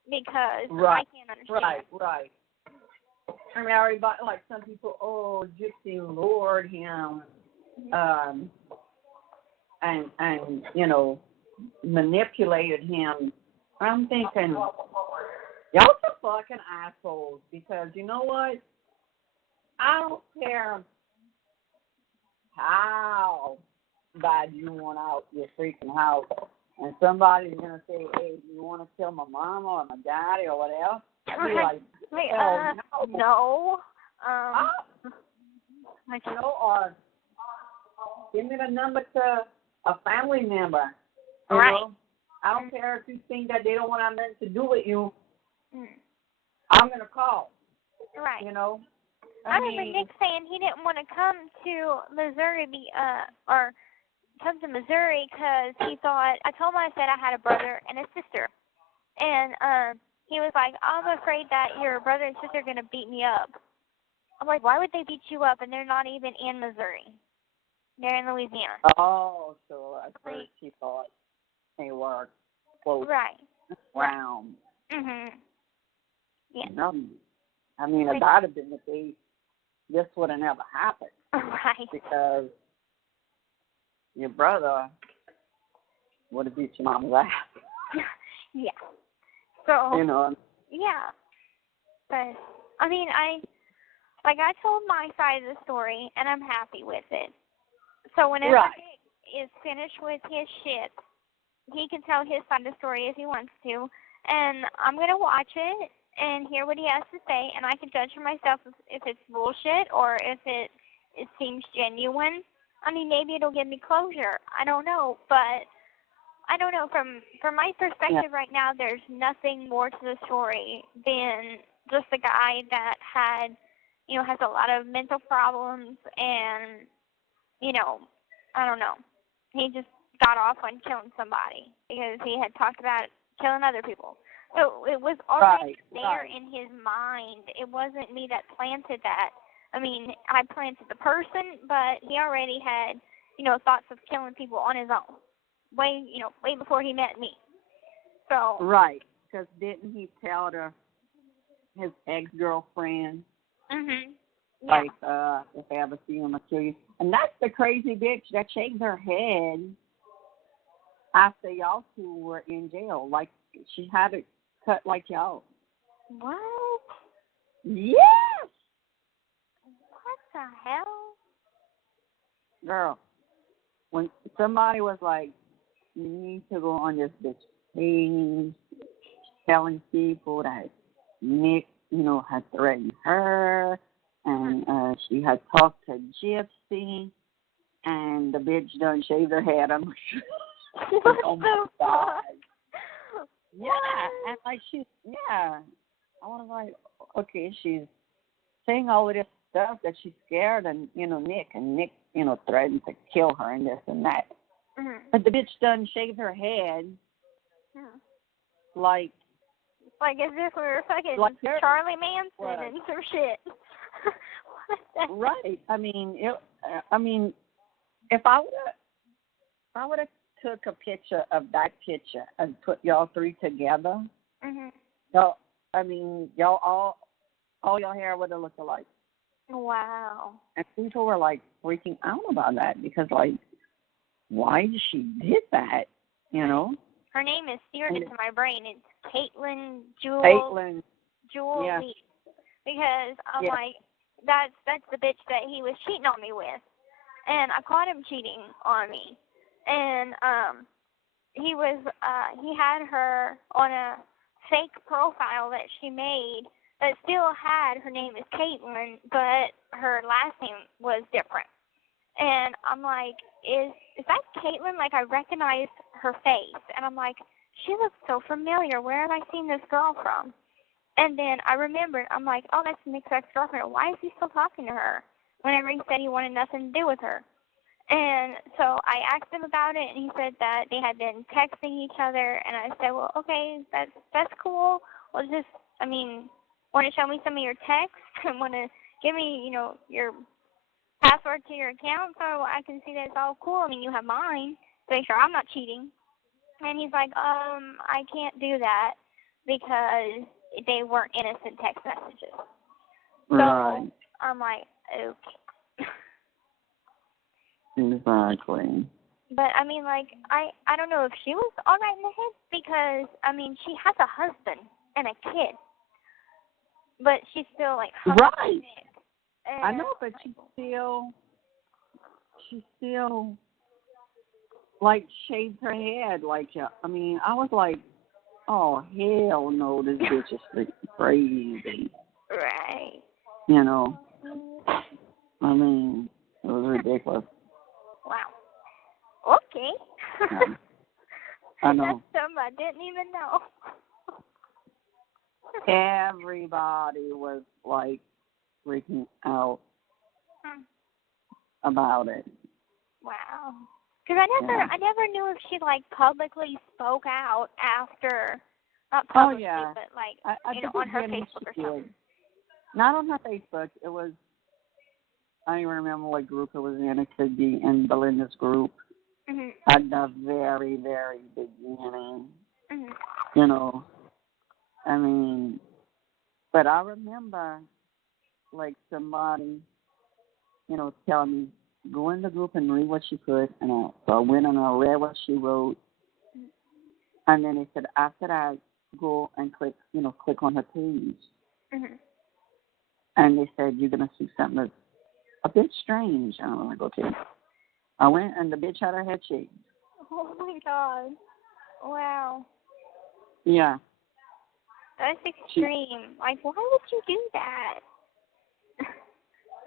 Because I can't understand. Right. I mean, everybody, like some people, Gypsy lured him, and you know, manipulated him. I'm thinking, y'all are fucking assholes because you know what? I don't care how bad you want out your freaking house, and somebody's gonna say, "Hey, you want to kill my mama or my daddy or whatever?" I'd be like, no. You know, or give me the number to a family member. You know? I don't care if you think that they don't want nothing to do with you. I'm going to call. Right. You know? I remember Nick saying he didn't want to come to Missouri because he thought, I told him I said I had a brother and a sister. And he was like, I'm afraid that your brother and sister are going to beat me up. I'm like, why would they beat you up? And they're not even in Missouri. They're in Louisiana. Oh, so at first he thought they were close around. Mhm. Yeah. No, I mean, if that had been the case, this would have never happened. Right. Because, your brother would have beat your mama's ass. Yeah. So, You know. yeah. But, I mean, I told my side of the story, and I'm happy with it. So whenever Nick is finished with his shit, he can tell his side of the story if he wants to, and I'm going to watch it and hear what he has to say, and I can judge for myself if it's bullshit or if it seems genuine. I mean, maybe it'll give me closure. I don't know, but I don't know. From my perspective right now, there's nothing more to the story than just a guy that has a lot of mental problems and, I don't know. He just got off on killing somebody because he had talked about killing other people. So it was already there in his mind. It wasn't me that planted that. I mean, I planted the person, but he already had, thoughts of killing people on his own. Way before he met me. So. Right, because didn't he tell his ex-girlfriend? Mhm. Yeah. Like, if I ever see him, I'll kill you. And that's the crazy bitch that shaved her head after y'all two were in jail. Like, she had it cut like y'all. What? Yes! What the hell? Girl, when somebody was like, you need to go on this bitch page telling people that Nick, had threatened her, and she had talked to Gypsy, and the bitch done shaved her head. I'm like, oh my God. Yeah, and like I was like, okay, she's saying all of this stuff that she's scared, and Nick, threatened to kill her and this and that. Mm-hmm. But the bitch done shaved her head, like as if we were fucking Charlie Manson and some shit. Right. I mean, if I would have took a picture of that picture and put y'all three together, y'all all your hair would have looked alike. Wow. And people were like freaking out about that because, like, why she did that, Her name is seared into my brain. It's Caitlin Jewel. Yeah. Lee. Because I'm like, that's the bitch that he was cheating on me with, and I caught him cheating on me, and he had her on a fake profile that she made that still had her name is Caitlin, but her last name was different. And I'm like, is that Caitlin? Like, I recognized her face. And I'm like, she looks so familiar. Where have I seen this girl from? And then I remembered, I'm like, oh, that's Nick's ex-girlfriend. Why is he still talking to her? Whenever he said he wanted nothing to do with her. And so I asked him about it, and he said that they had been texting each other. And I said, well, okay, that's cool. Well, want to show me some of your texts? And want to give me, your password to your account so I can see that it's all cool. I mean, you have mine to make sure I'm not cheating. And he's like, I can't do that because they weren't innocent text messages. Right. So I'm like, okay. Exactly. But I mean, like, I don't know if she was all right in the head because, I mean, she has a husband and a kid. But she's still like right. And I know, but she still like shaved her head. Like, I mean, I was like, oh hell no, this bitch is crazy. Right. I mean, it was ridiculous. Wow. Okay. Yeah. I know. That's something I didn't even know. Everybody was like freaking out about it. Wow. Because I never knew if she like publicly spoke out after, not publicly, but like on her Facebook or something. Not on her Facebook. It was, I don't even remember what group it was in. It could be in Belinda's group. At the very, very beginning. I mean, but I remember, like, somebody, telling me, go in the group and read what she put. And so I went and I read what she wrote. And then it said after that, go and click on her page. Mm-hmm. And they said, you're going to see something that's a bit strange. And I'm like, okay. I went and the bitch had her head shaved. Oh, my God. Wow. Yeah. That's extreme. Like, why would you do that?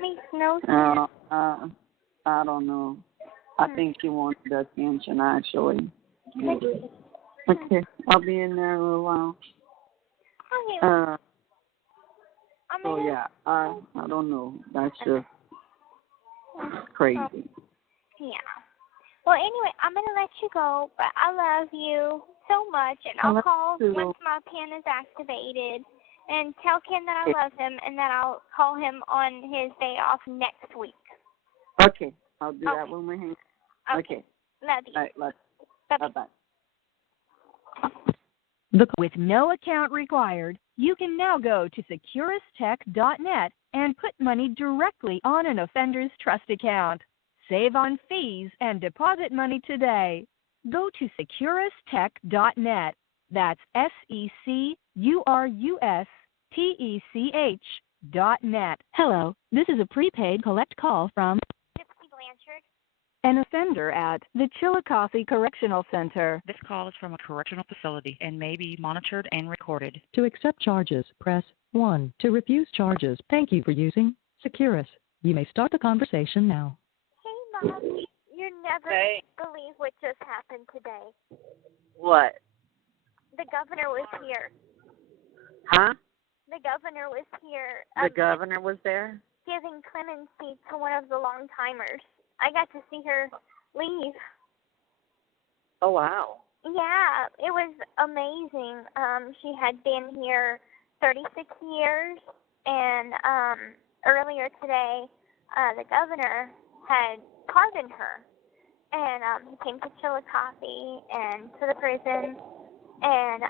Makes no sense. I don't know. I think she wanted the attention, actually. Okay. I'll be in there in a little while. Okay. So, yeah, I don't know. That's just crazy. Yeah. Well, anyway, I'm going to let you go, but I love you so much, and I'll call once my pen is activated and tell Ken that I love him and that I'll call him on his day off next week. Okay. I'll do that when we hang. Okay. Love you. All right, bye-bye. With no account required, you can now go to securustech.net and put money directly on an offender's trust account. Save on fees and deposit money today. Go to securustech.net. That's SECURUSTECH.net. Hello, this is a prepaid collect call from an offender at the Chillicothe Correctional Center. This call is from a correctional facility and may be monitored and recorded. To accept charges, press 1. To refuse charges, thank you for using Securus. You may start the conversation now. Hey, Mom. You never believe what just happened today. What? The governor was here. Huh? The governor was here. The governor was there? Giving clemency to one of the long-timers. I got to see her leave. Oh, wow. Yeah, it was amazing. She had been here 36 years, and earlier today, the governor had pardoned her. And he came to Chillicothe and to the prison, and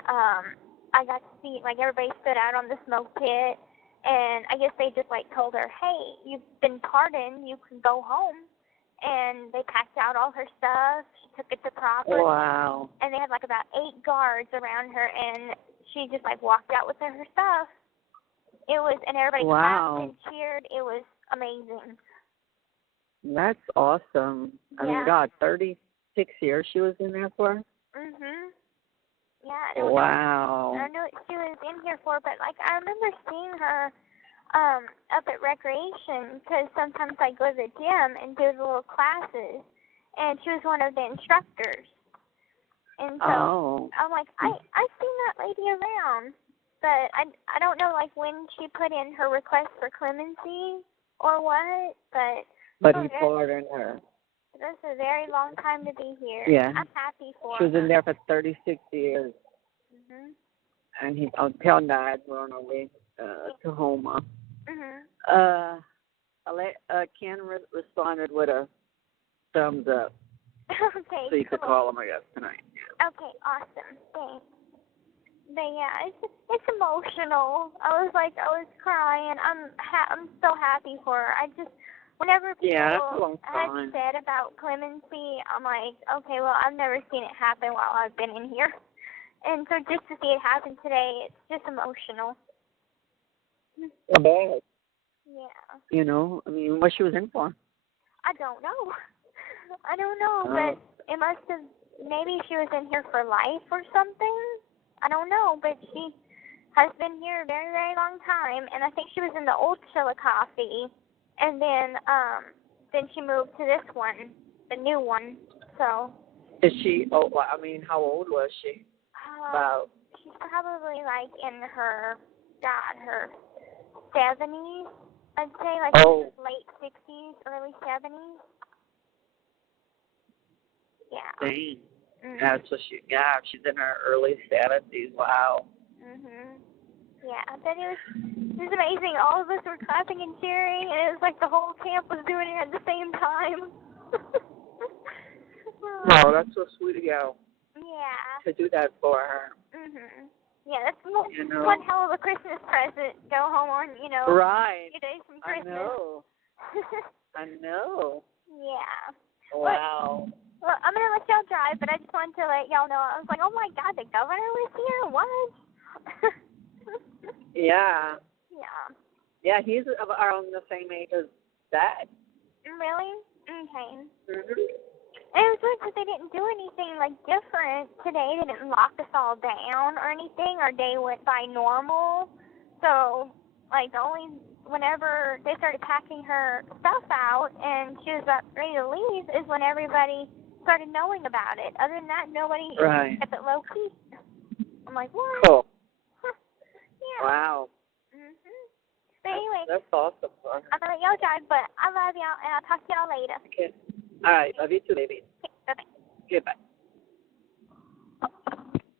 I got to see, like, everybody stood out on the smoke pit, and I guess they just, like, told her, hey, you've been pardoned, you can go home. And they packed out all her stuff. She took it to property. Wow. And they had like about 8 guards around her, and she just like walked out with her stuff. It was, and everybody clapped and cheered. It was amazing. That's awesome. I mean, God, 36 years she was in there for? Mhm. Yeah. I don't Wow. know. I don't know what she was in here for, but like I remember seeing her up at recreation, because sometimes I go to the gym and do the little classes, and she was one of the instructors. And so I'm like, I've seen that lady around, but I don't know like when she put in her request for clemency or what, but he pardoned her. That's a very long time to be here. Yeah. I'm happy for her. She was in there for 36 years. Mhm. And he until died, we're on our way to Homa. Mhm. Ken responded with a thumbs up. Okay. So you could call him, I guess, tonight. Okay, awesome. Thanks. But yeah, it's emotional. I was crying. I'm so happy for her. Whenever people had said about clemency, I'm like, okay, well, I've never seen it happen while I've been in here. And so just to see it happen today, it's just emotional. I bet. Yeah. You know, I mean, what she was in for? I don't know. But it must have, maybe she was in here for life or something. I don't know, but she has been here a very, very long time, and I think she was in the old Chillicothe, and then she moved to this one, the new one, so. Is she, how old was she? About? She's probably like in her 70s, I'd say, like late 60s, early 70s. Yeah. Dang. Mm-hmm. Yeah, so she's in her early 70s. Wow. Mhm. Yeah, but it was amazing. All of us were clapping and cheering, and it was like the whole camp was doing it at the same time. Oh, that's so sweet of you. Yeah. To do that for her. Mhm. Yeah, that's one hell of a Christmas present. Go home on, right. a few days from Christmas. I know. Yeah. Wow. Well, I'm going to let y'all drive, but I just wanted to let y'all know. I was like, oh, my God, the governor was here? What? Yeah. Yeah. Yeah, he's around the same age as Dad. Really? Okay. Mm-hmm. And it was weird because they didn't do anything, like, different today. They didn't lock us all down or anything. Our day went by normal. So, like, whenever they started packing her stuff out and she was about ready to leave is when everybody started knowing about it. Other than that, nobody kept it low-key. I'm like, what? Cool. Huh. Yeah. Wow. But anyway, That's awesome. I'm going to let y'all drive, but I love y'all, and I'll talk to y'all later. Okay. All right. Love you too, baby. Okay, bye-bye. Goodbye.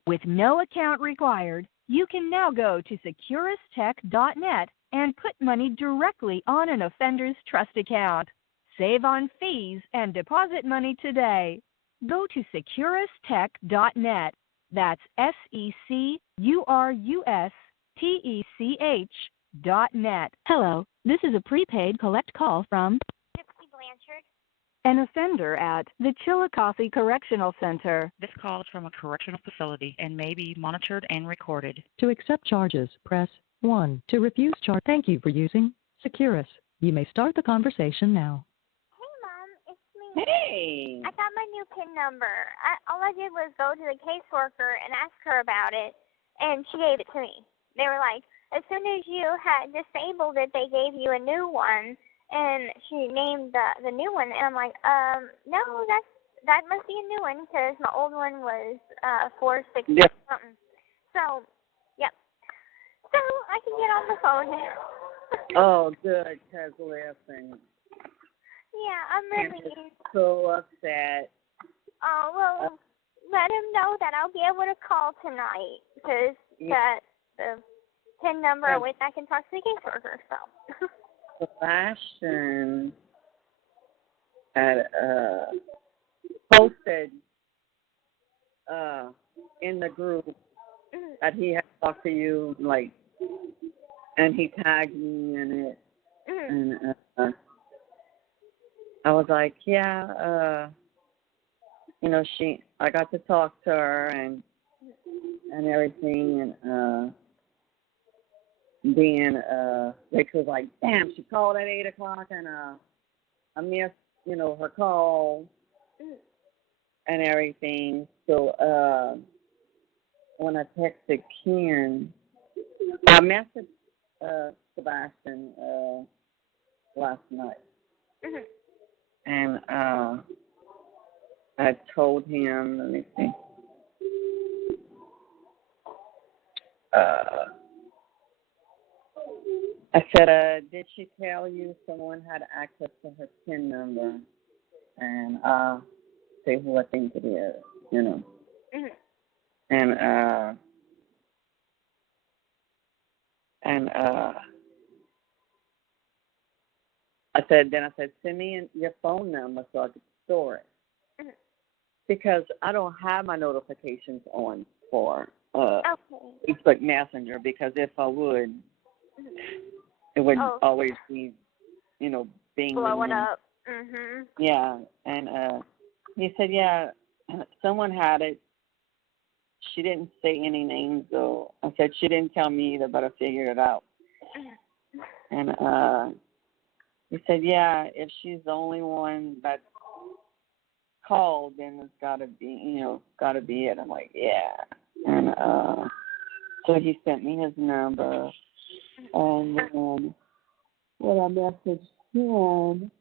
With no account required, you can now go to securustech.net and put money directly on an offender's trust account. Save on fees and deposit money today. Go to securustech.net. That's SECURUSTECH.net. Hello, this is a prepaid collect call from Gypsy Blanchard. an offender at the Chillicothe Correctional Center. This call is from a correctional facility and may be monitored and recorded. To accept charges, press 1. To refuse charge, thank you for using Securus. You may start the conversation now. Hey, Mom, it's me. Hey. I got my new PIN number. All I did was go to the caseworker and ask her about it, and she gave it to me. They were like, as soon as you had disabled it, they gave you a new one, and she named the new one. And I'm like, no, that must be a new one because my old one was 460 something. So, yep. So I can get on the phone now. Oh, good. Because listen. Yeah, I'm really so upset. Oh, well, let him know that I'll be able to call tonight because the PIN number I went back and talked to the caseworker. So. Sebastian had posted in the group that he had talked to you, like, and he tagged me in it, and I was like, yeah, I got to talk to her and everything, and then Rick was like, damn, she called at 8 o'clock, and I missed, her call and everything. So when I texted Ken, I messaged Sebastian last night, and I told him, let me see, I said, did she tell you someone had access to her PIN number? And say who I think it is, And I said, send me your phone number so I could store it. Because I don't have my notifications on for Facebook Messenger, because if I would, it would always be, being blowing up. Yeah, and he said, yeah, someone had it. She didn't say any names, though. I said, she didn't tell me either, but I figured it out. And he said, yeah, if she's the only one that called, then it's gotta be it. I'm like, yeah. And so he sent me his number, and then when I messaged him,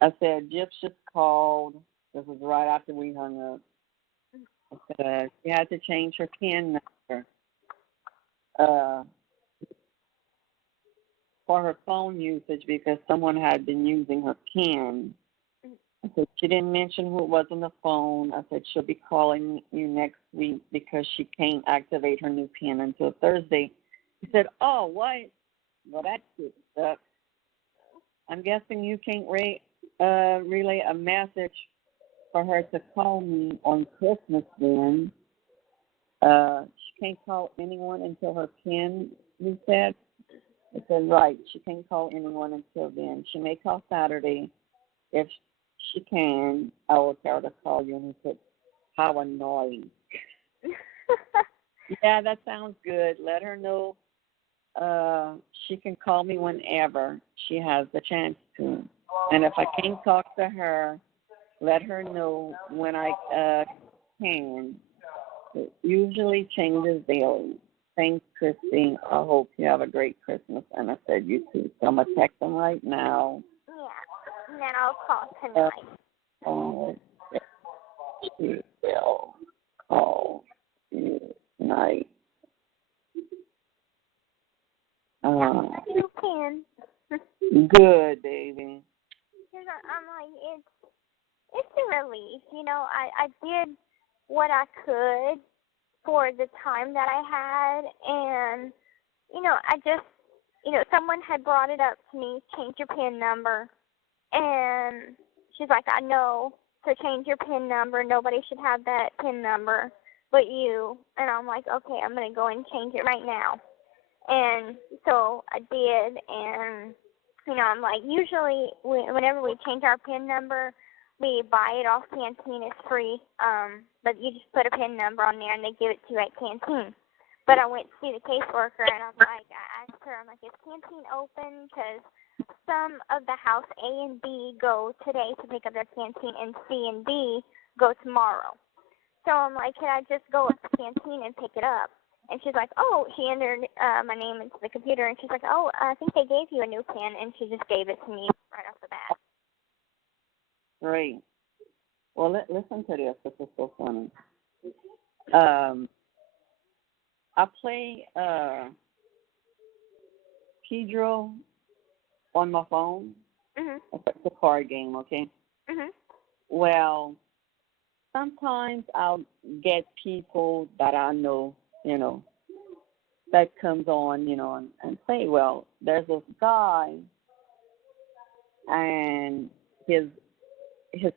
I said, Gyps just called. This was right after we hung up. I said, she had to change her PIN number for her phone usage because someone had been using her PIN. I said, she didn't mention who it was on the phone. I said, she'll be calling you next week because she can't activate her new PIN until Thursday. He said, oh, what? Well, that's good. I'm guessing you can't relay a message for her to call me on Christmas then. She can't call anyone until her PIN, you said? It says, right, she can't call anyone until then. She may call Saturday. If she can, I will tell her to call you. And he said, how annoying. Yeah, that sounds good. Let her know she can call me whenever she has the chance to. And if I can't talk to her, let her know when I can. It usually changes daily. Thanks, Kristy. I hope you have a great Christmas. And I said, you too. So I'm going to text them right now. Yeah, and then I'll call tonight. She will call you tonight. You can. Good, baby. Because I'm like, it's a relief. You know, I did what I could for the time that I had, and, you know, I just, you know, someone had brought it up to me, change your PIN number, and she's like, I know, so change your PIN number. Nobody should have that PIN number but you. And I'm like, okay, I'm going to go and change it right now. And so I did, and, you know, I'm like, usually whenever we change our PIN number, we buy it off Canteen. It's free, but you just put a PIN number on there, and they give it to you at Canteen. But I went to see the caseworker, and I'm like, I asked her, I'm like, is Canteen open? Because some of the house A and B go today to pick up their Canteen, and C and D go tomorrow. So I'm like, can I just go up to Canteen and pick it up? And she's like, oh, she entered my name into the computer, and she's like, oh, I think they gave you a new PIN, and she just gave it to me right off the bat. Great. Well, listen to this. This is so funny. I play Pedro on my phone. Mhm. It's a card game, okay? Mhm. Well, sometimes I'll get people that I know, you know, that comes on, you know, and say, well, there's this guy, and his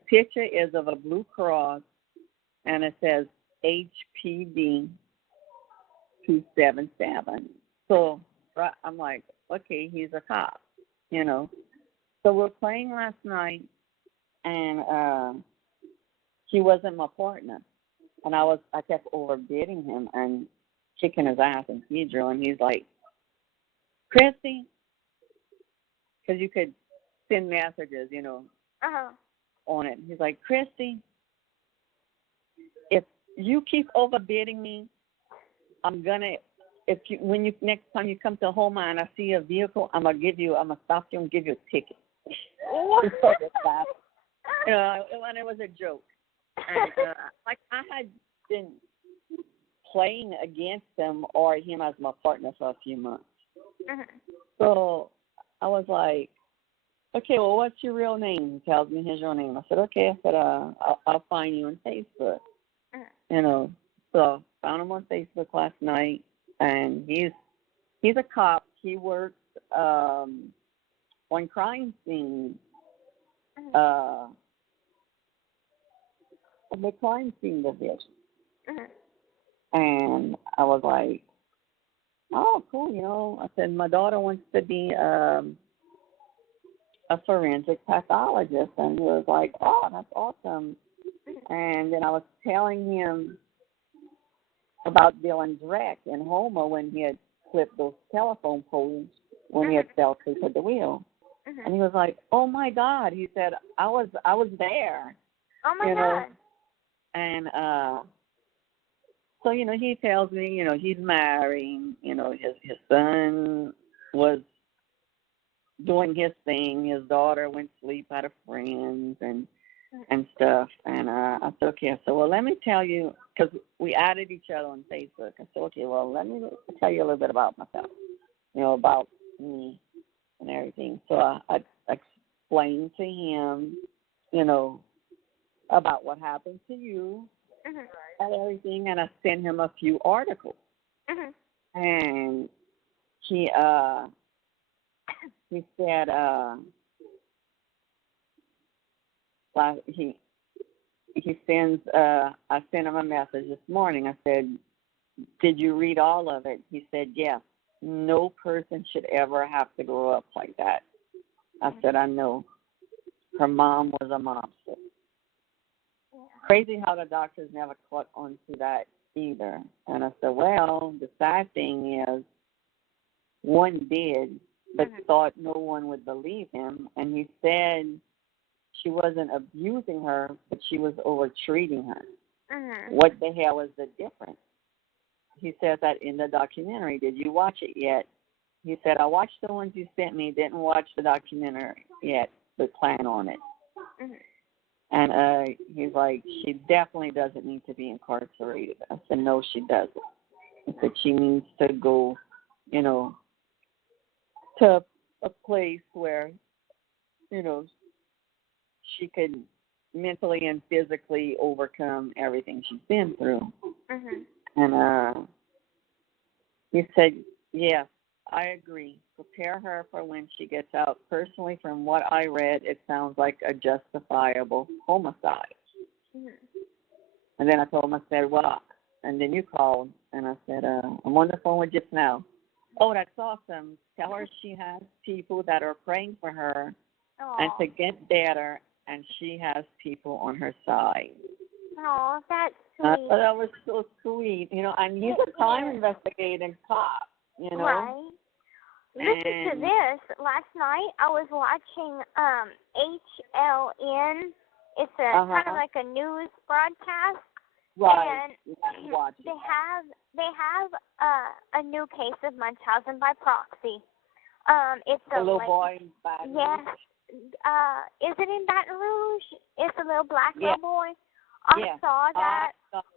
picture is of a Blue Cross, and it says HPD 277. So right, I'm like, okay, he's a cop, you know. So we're playing last night, and he wasn't my partner, and I kept overbidding him and kicking his ass in Pedro, and he's like, Kristy, because you could send messages, you know, on it. He's like, Kristy, if you keep overbidding me, I'm gonna. Next time you come to home and I see a vehicle, I'm gonna stop you and give you a ticket. You know, and it was a joke. And like I had been playing against him or him as my partner for a few months. So I was like, okay, well, what's your real name? He tells me his real name. I said, okay. I said, I'll find you on Facebook. You know, so found him on Facebook last night, and he's a cop. He works on crime scenes, on the crime scene division. And I was like, oh, cool. You know, I said my daughter wants to be a forensic pathologist, and he was like, oh, that's awesome. And then I was telling him about Dylan's wreck in Houma when he had flipped those telephone poles when he had fell asleep at the wheel. And he was like, oh my God. He said, I was there. Oh my God. And so, you know, he tells me, you know, he's married, you know, his son was doing his thing. His daughter went to sleep at a friend's and stuff. And I said, okay. I said, well, let me tell you, because we added each other on Facebook. I said, okay, well, let me tell you a little bit about myself, you know, about me and everything. So I explained to him, you know, about what happened to you and everything, and I sent him a few articles. And he said, he sends, I sent him a message this morning. I said, did you read all of it? He said, yes. no person should ever have to grow up like that. I said, I know. Her mom was a mobster. Crazy how the doctors never caught on to that either. And I said, well, the sad thing is one did, but thought no one would believe him. And he said she wasn't abusing her, but she was over-treating her. What the hell is the difference? He says that in the documentary. Did you watch it yet? He said, I watched the ones you sent me, didn't watch the documentary yet, but plan on it. And he's like, she definitely doesn't need to be incarcerated. I said, no, she doesn't. I said, she needs to go, you know, to a place where, you know, she could mentally and physically overcome everything she's been through. And he said, yes, I agree. Prepare her for when she gets out. Personally, from what I read, it sounds like a justifiable homicide. And then I told him, I said, well, and then you called, and I said, I'm on the phone with just now. Oh, that's awesome. Tell her she has people that are praying for her and to get better, and she has people on her side. Oh, that's sweet. That was so sweet. You know, and he's a crime investigating cop, you know. Right. Listen to this. Last night I was watching HLN. It's a kind of like a news broadcast. Right. And they have a new case of Munchausen by proxy. It's a little boy in Baton Rouge. Yes. Is it in Baton Rouge? It's a little black little boy. I saw that.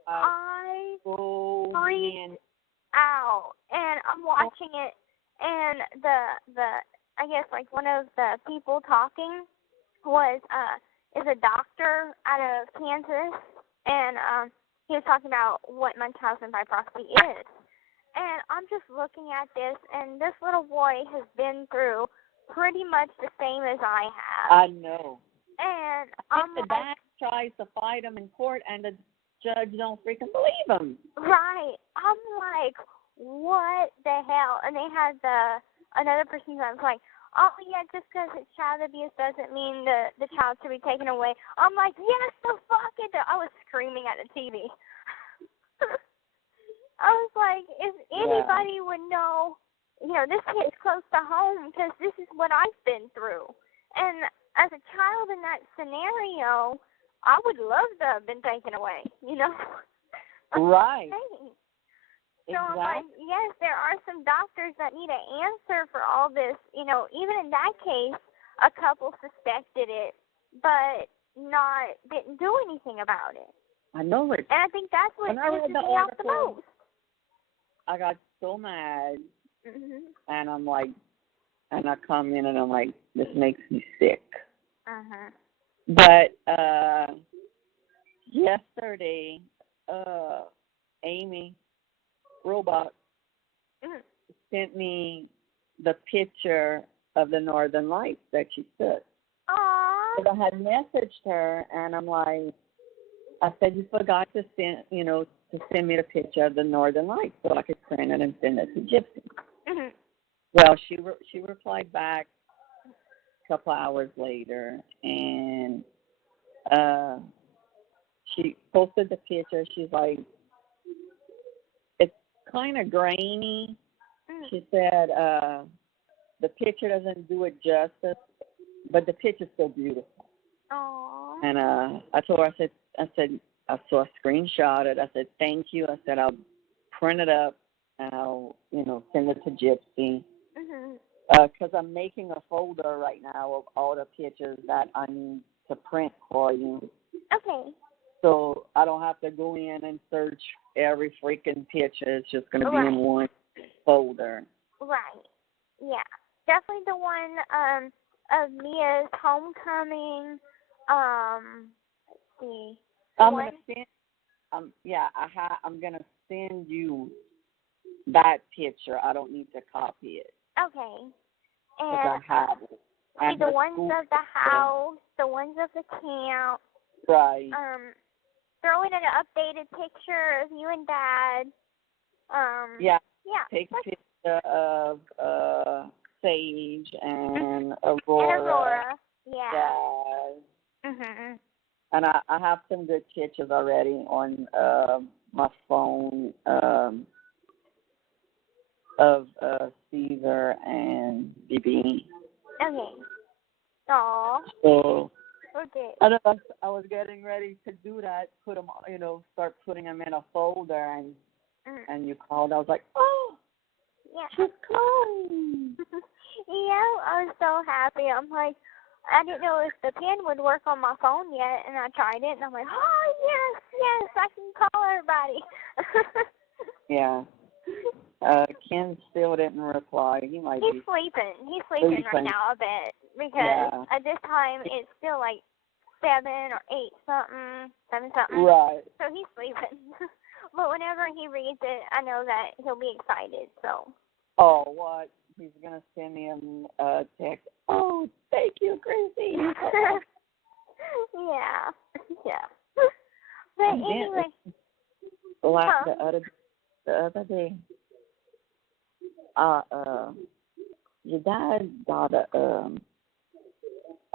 I freaked out, and I'm watching it. And the I guess like one of the people talking is a doctor out of Kansas, and he was talking about what Munchausen by proxy is. And I'm just looking at this, and this little boy has been through pretty much the same as I have. I know. And the dad tries to fight him in court, and the judge don't freaking believe him. Right. I'm like, what the hell? And they had another person that was like, oh yeah, just because it's child abuse doesn't mean the child should be taken away. I'm like, yes, the fuck it. I was screaming at the TV. I was like, if anybody would know, you know, this hits close to home because this is what I've been through. And as a child in that scenario, I would love to have been taken away, you know? Right. So I'm like, yes, there are some doctors that need an answer for all this. You know, even in that case, a couple suspected it, but didn't do anything about it. I know it. And I think that's what pisses me off the most. I got so mad, and I'm like, and I come in and I'm like, this makes me sick. But yesterday, Amy Robot sent me the picture of the Northern Lights that she took. Aww. So I had messaged her, and I'm like, I said, you forgot to send me the picture of the Northern Lights so I could print it and send it to Gypsy. Well, she replied back a couple hours later, and she posted the picture. She's like, it's kind of grainy. She said the picture doesn't do it justice, but the picture's still beautiful. Aww. And I told her, I said, I saw a screenshot it. I said, thank you. I said, I'll print it up and I'll, send it to Gypsy. Because I'm making a folder right now of all the pictures that I need to print for you. Okay. So I don't have to go in and search every freaking picture. It's just going to be in one folder. Right. Yeah. Definitely the one of Mia's homecoming. Let's see. I'm going to send. I'm going to send you that picture. I don't need to copy it. Okay. And I have it. See, the ones of the house, the ones of the camp. Right. Throw in an updated picture of you and Dad. Yeah. Yeah. Take a picture of Sage and And Aurora. Aurora. Yeah. Yeah. Mhm. And I have some good pictures already on my phone of Caesar and BB. Okay. Aw. So Okay. I don't know, I was getting ready to do that, put them, start putting them in a folder, and you called. I was like, oh, Yeah. she's calling. Yeah, I was so happy. I'm like, I didn't know if the pen would work on my phone yet, and I tried it, and I'm like, oh, yes, I can call everybody. Yeah. Ken still didn't reply. He might He's be sleeping. He's sleeping right now a bit, because at this time it's still like 7 or 8 something, 7 something. right. So he's sleeping. But whenever he reads it, I know that he'll be excited, so. Oh, what? He's going to send me a text. Oh, thank you, Kristy. Yeah. But And then, anyway. the other day, your dad got a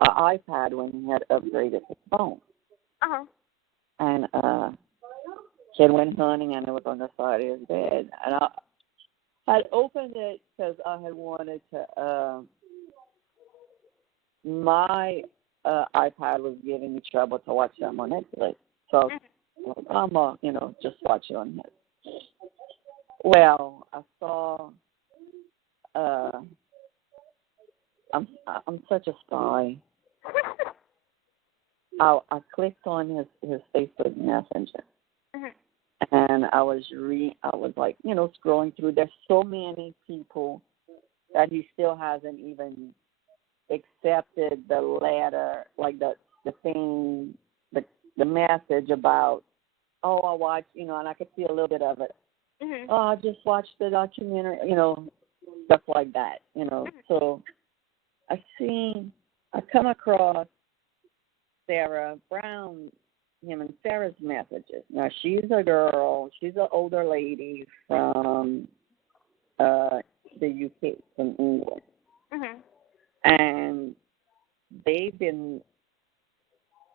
iPad when he had upgraded his phone. Uh-huh. And kid went hunting, and it was on the side of his bed. And I had opened it because I had wanted to. My iPad was giving me trouble to watch them on Netflix, so I'm just watch it on his. Well, I saw. I'm such a spy. I clicked on his Facebook Messenger, and I was like, scrolling through. There's so many people that he still hasn't even accepted the letter, like the thing, the message about. Oh, I watched, and I could see a little bit of it. Oh, I just watched the documentary, stuff like that, So I come across Sarah Brown, him and Sarah's messages. Now, she's a girl. She's an older lady from the UK, from England. And they've been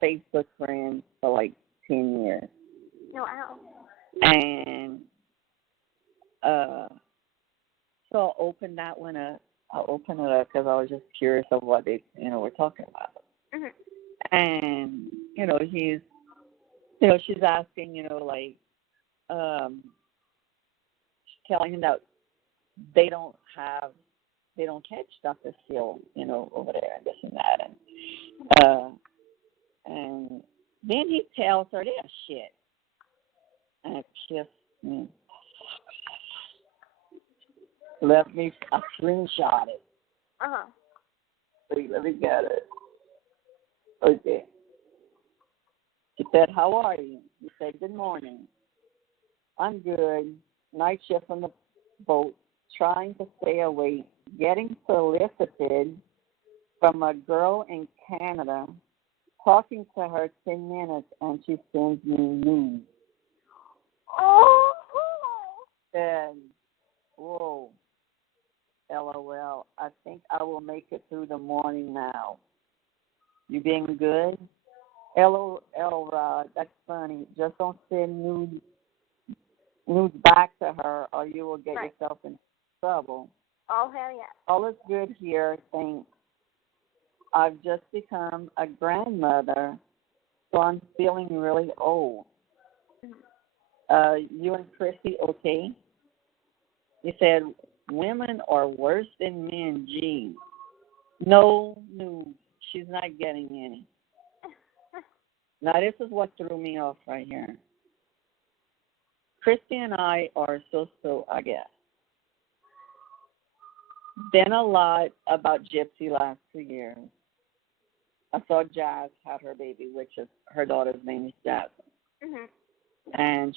Facebook friends for like 10 years. Oh, wow. And so I'll open that one up. I'll open it up because I was just curious of what they, were talking about. And, she's asking, she's telling him that they don't catch stuff that's still, over there and this and that. And then he tells her this shit. And kiss me. I screenshot it. Wait, let me get it. Okay. She said, how are you? He said, good morning. I'm good. Night shift on the boat, trying to stay awake, getting solicited from a girl in Canada, talking to her 10 minutes, and she sends me nudes. Oh. Said, whoa. LOL. I think I will make it through the morning now. You being good? LOL, Rod. That's funny. Just don't send nudes back to her, or you will get yourself in trouble. Oh, hell yeah. All is good here. Thanks. I've just become a grandmother, so I'm feeling really old. You and Kristy, okay? He said, women are worse than men, gee. No nudes. She's not getting any. Now, this is what threw me off right here. Kristy and I are so, I guess. Been a lot about Gypsy last 2 years. I saw Jazz had her baby, which is her daughter's name is Jasmine. And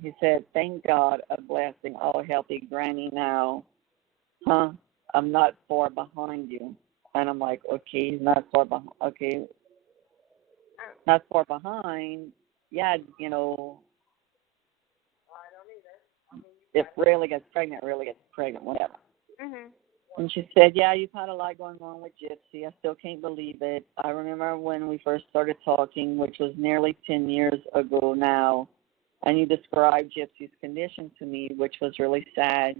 he said, thank God, a blessing, all healthy granny now. I'm not far behind you. And I'm like, okay, he's not far behind. Okay, not far behind. Yeah, if really gets pregnant, really gets pregnant, whatever. Mhm. And she said, yeah, you've had a lot going on with Gypsy. I still can't believe it. I remember when we first started talking, which was nearly 10 years ago now, and you described Gypsy's condition to me, which was really sad.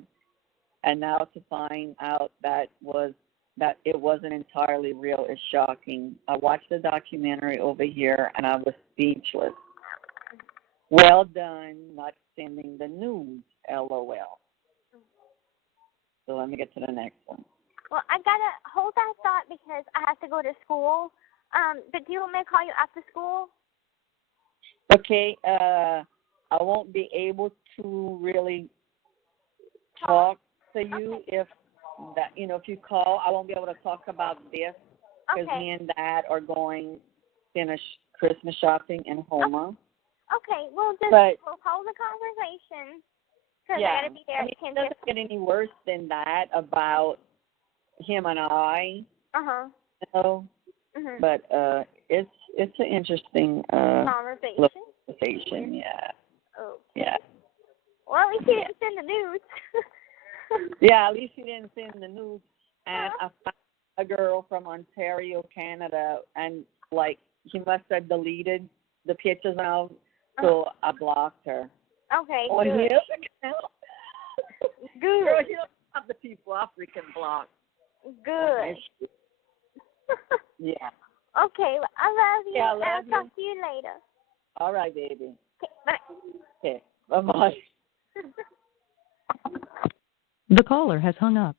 And now to find out that it wasn't entirely real is shocking. I watched the documentary over here, and I was speechless. Well done, not sending the news, LOL. So let me get to the next one. Well, I gotta hold that thought because I have to go to school. But do you want me to call you after school? Okay, I won't be able to really talk to you if you call. I won't be able to talk about this because me and Dad are going finish Christmas shopping in Houma. Okay, we'll hold the conversation because I gotta be there at 10:50. It doesn't get any worse than that about him and I. Mhm. But it's an interesting conversation. Yeah. Okay. Yeah. Well, at least he didn't send the news. Yeah, at least he didn't send the news. And I found a girl from Ontario, Canada, and he must have deleted the pictures now, so I blocked her. Okay. Oh, good. Good. Girl, you don't have the people I freaking blocked. Good. Yeah. Okay, I love you. Yeah, I love you. I'll talk to you later. All right, baby. Okay, bye. Okay, bye-bye. The caller has hung up.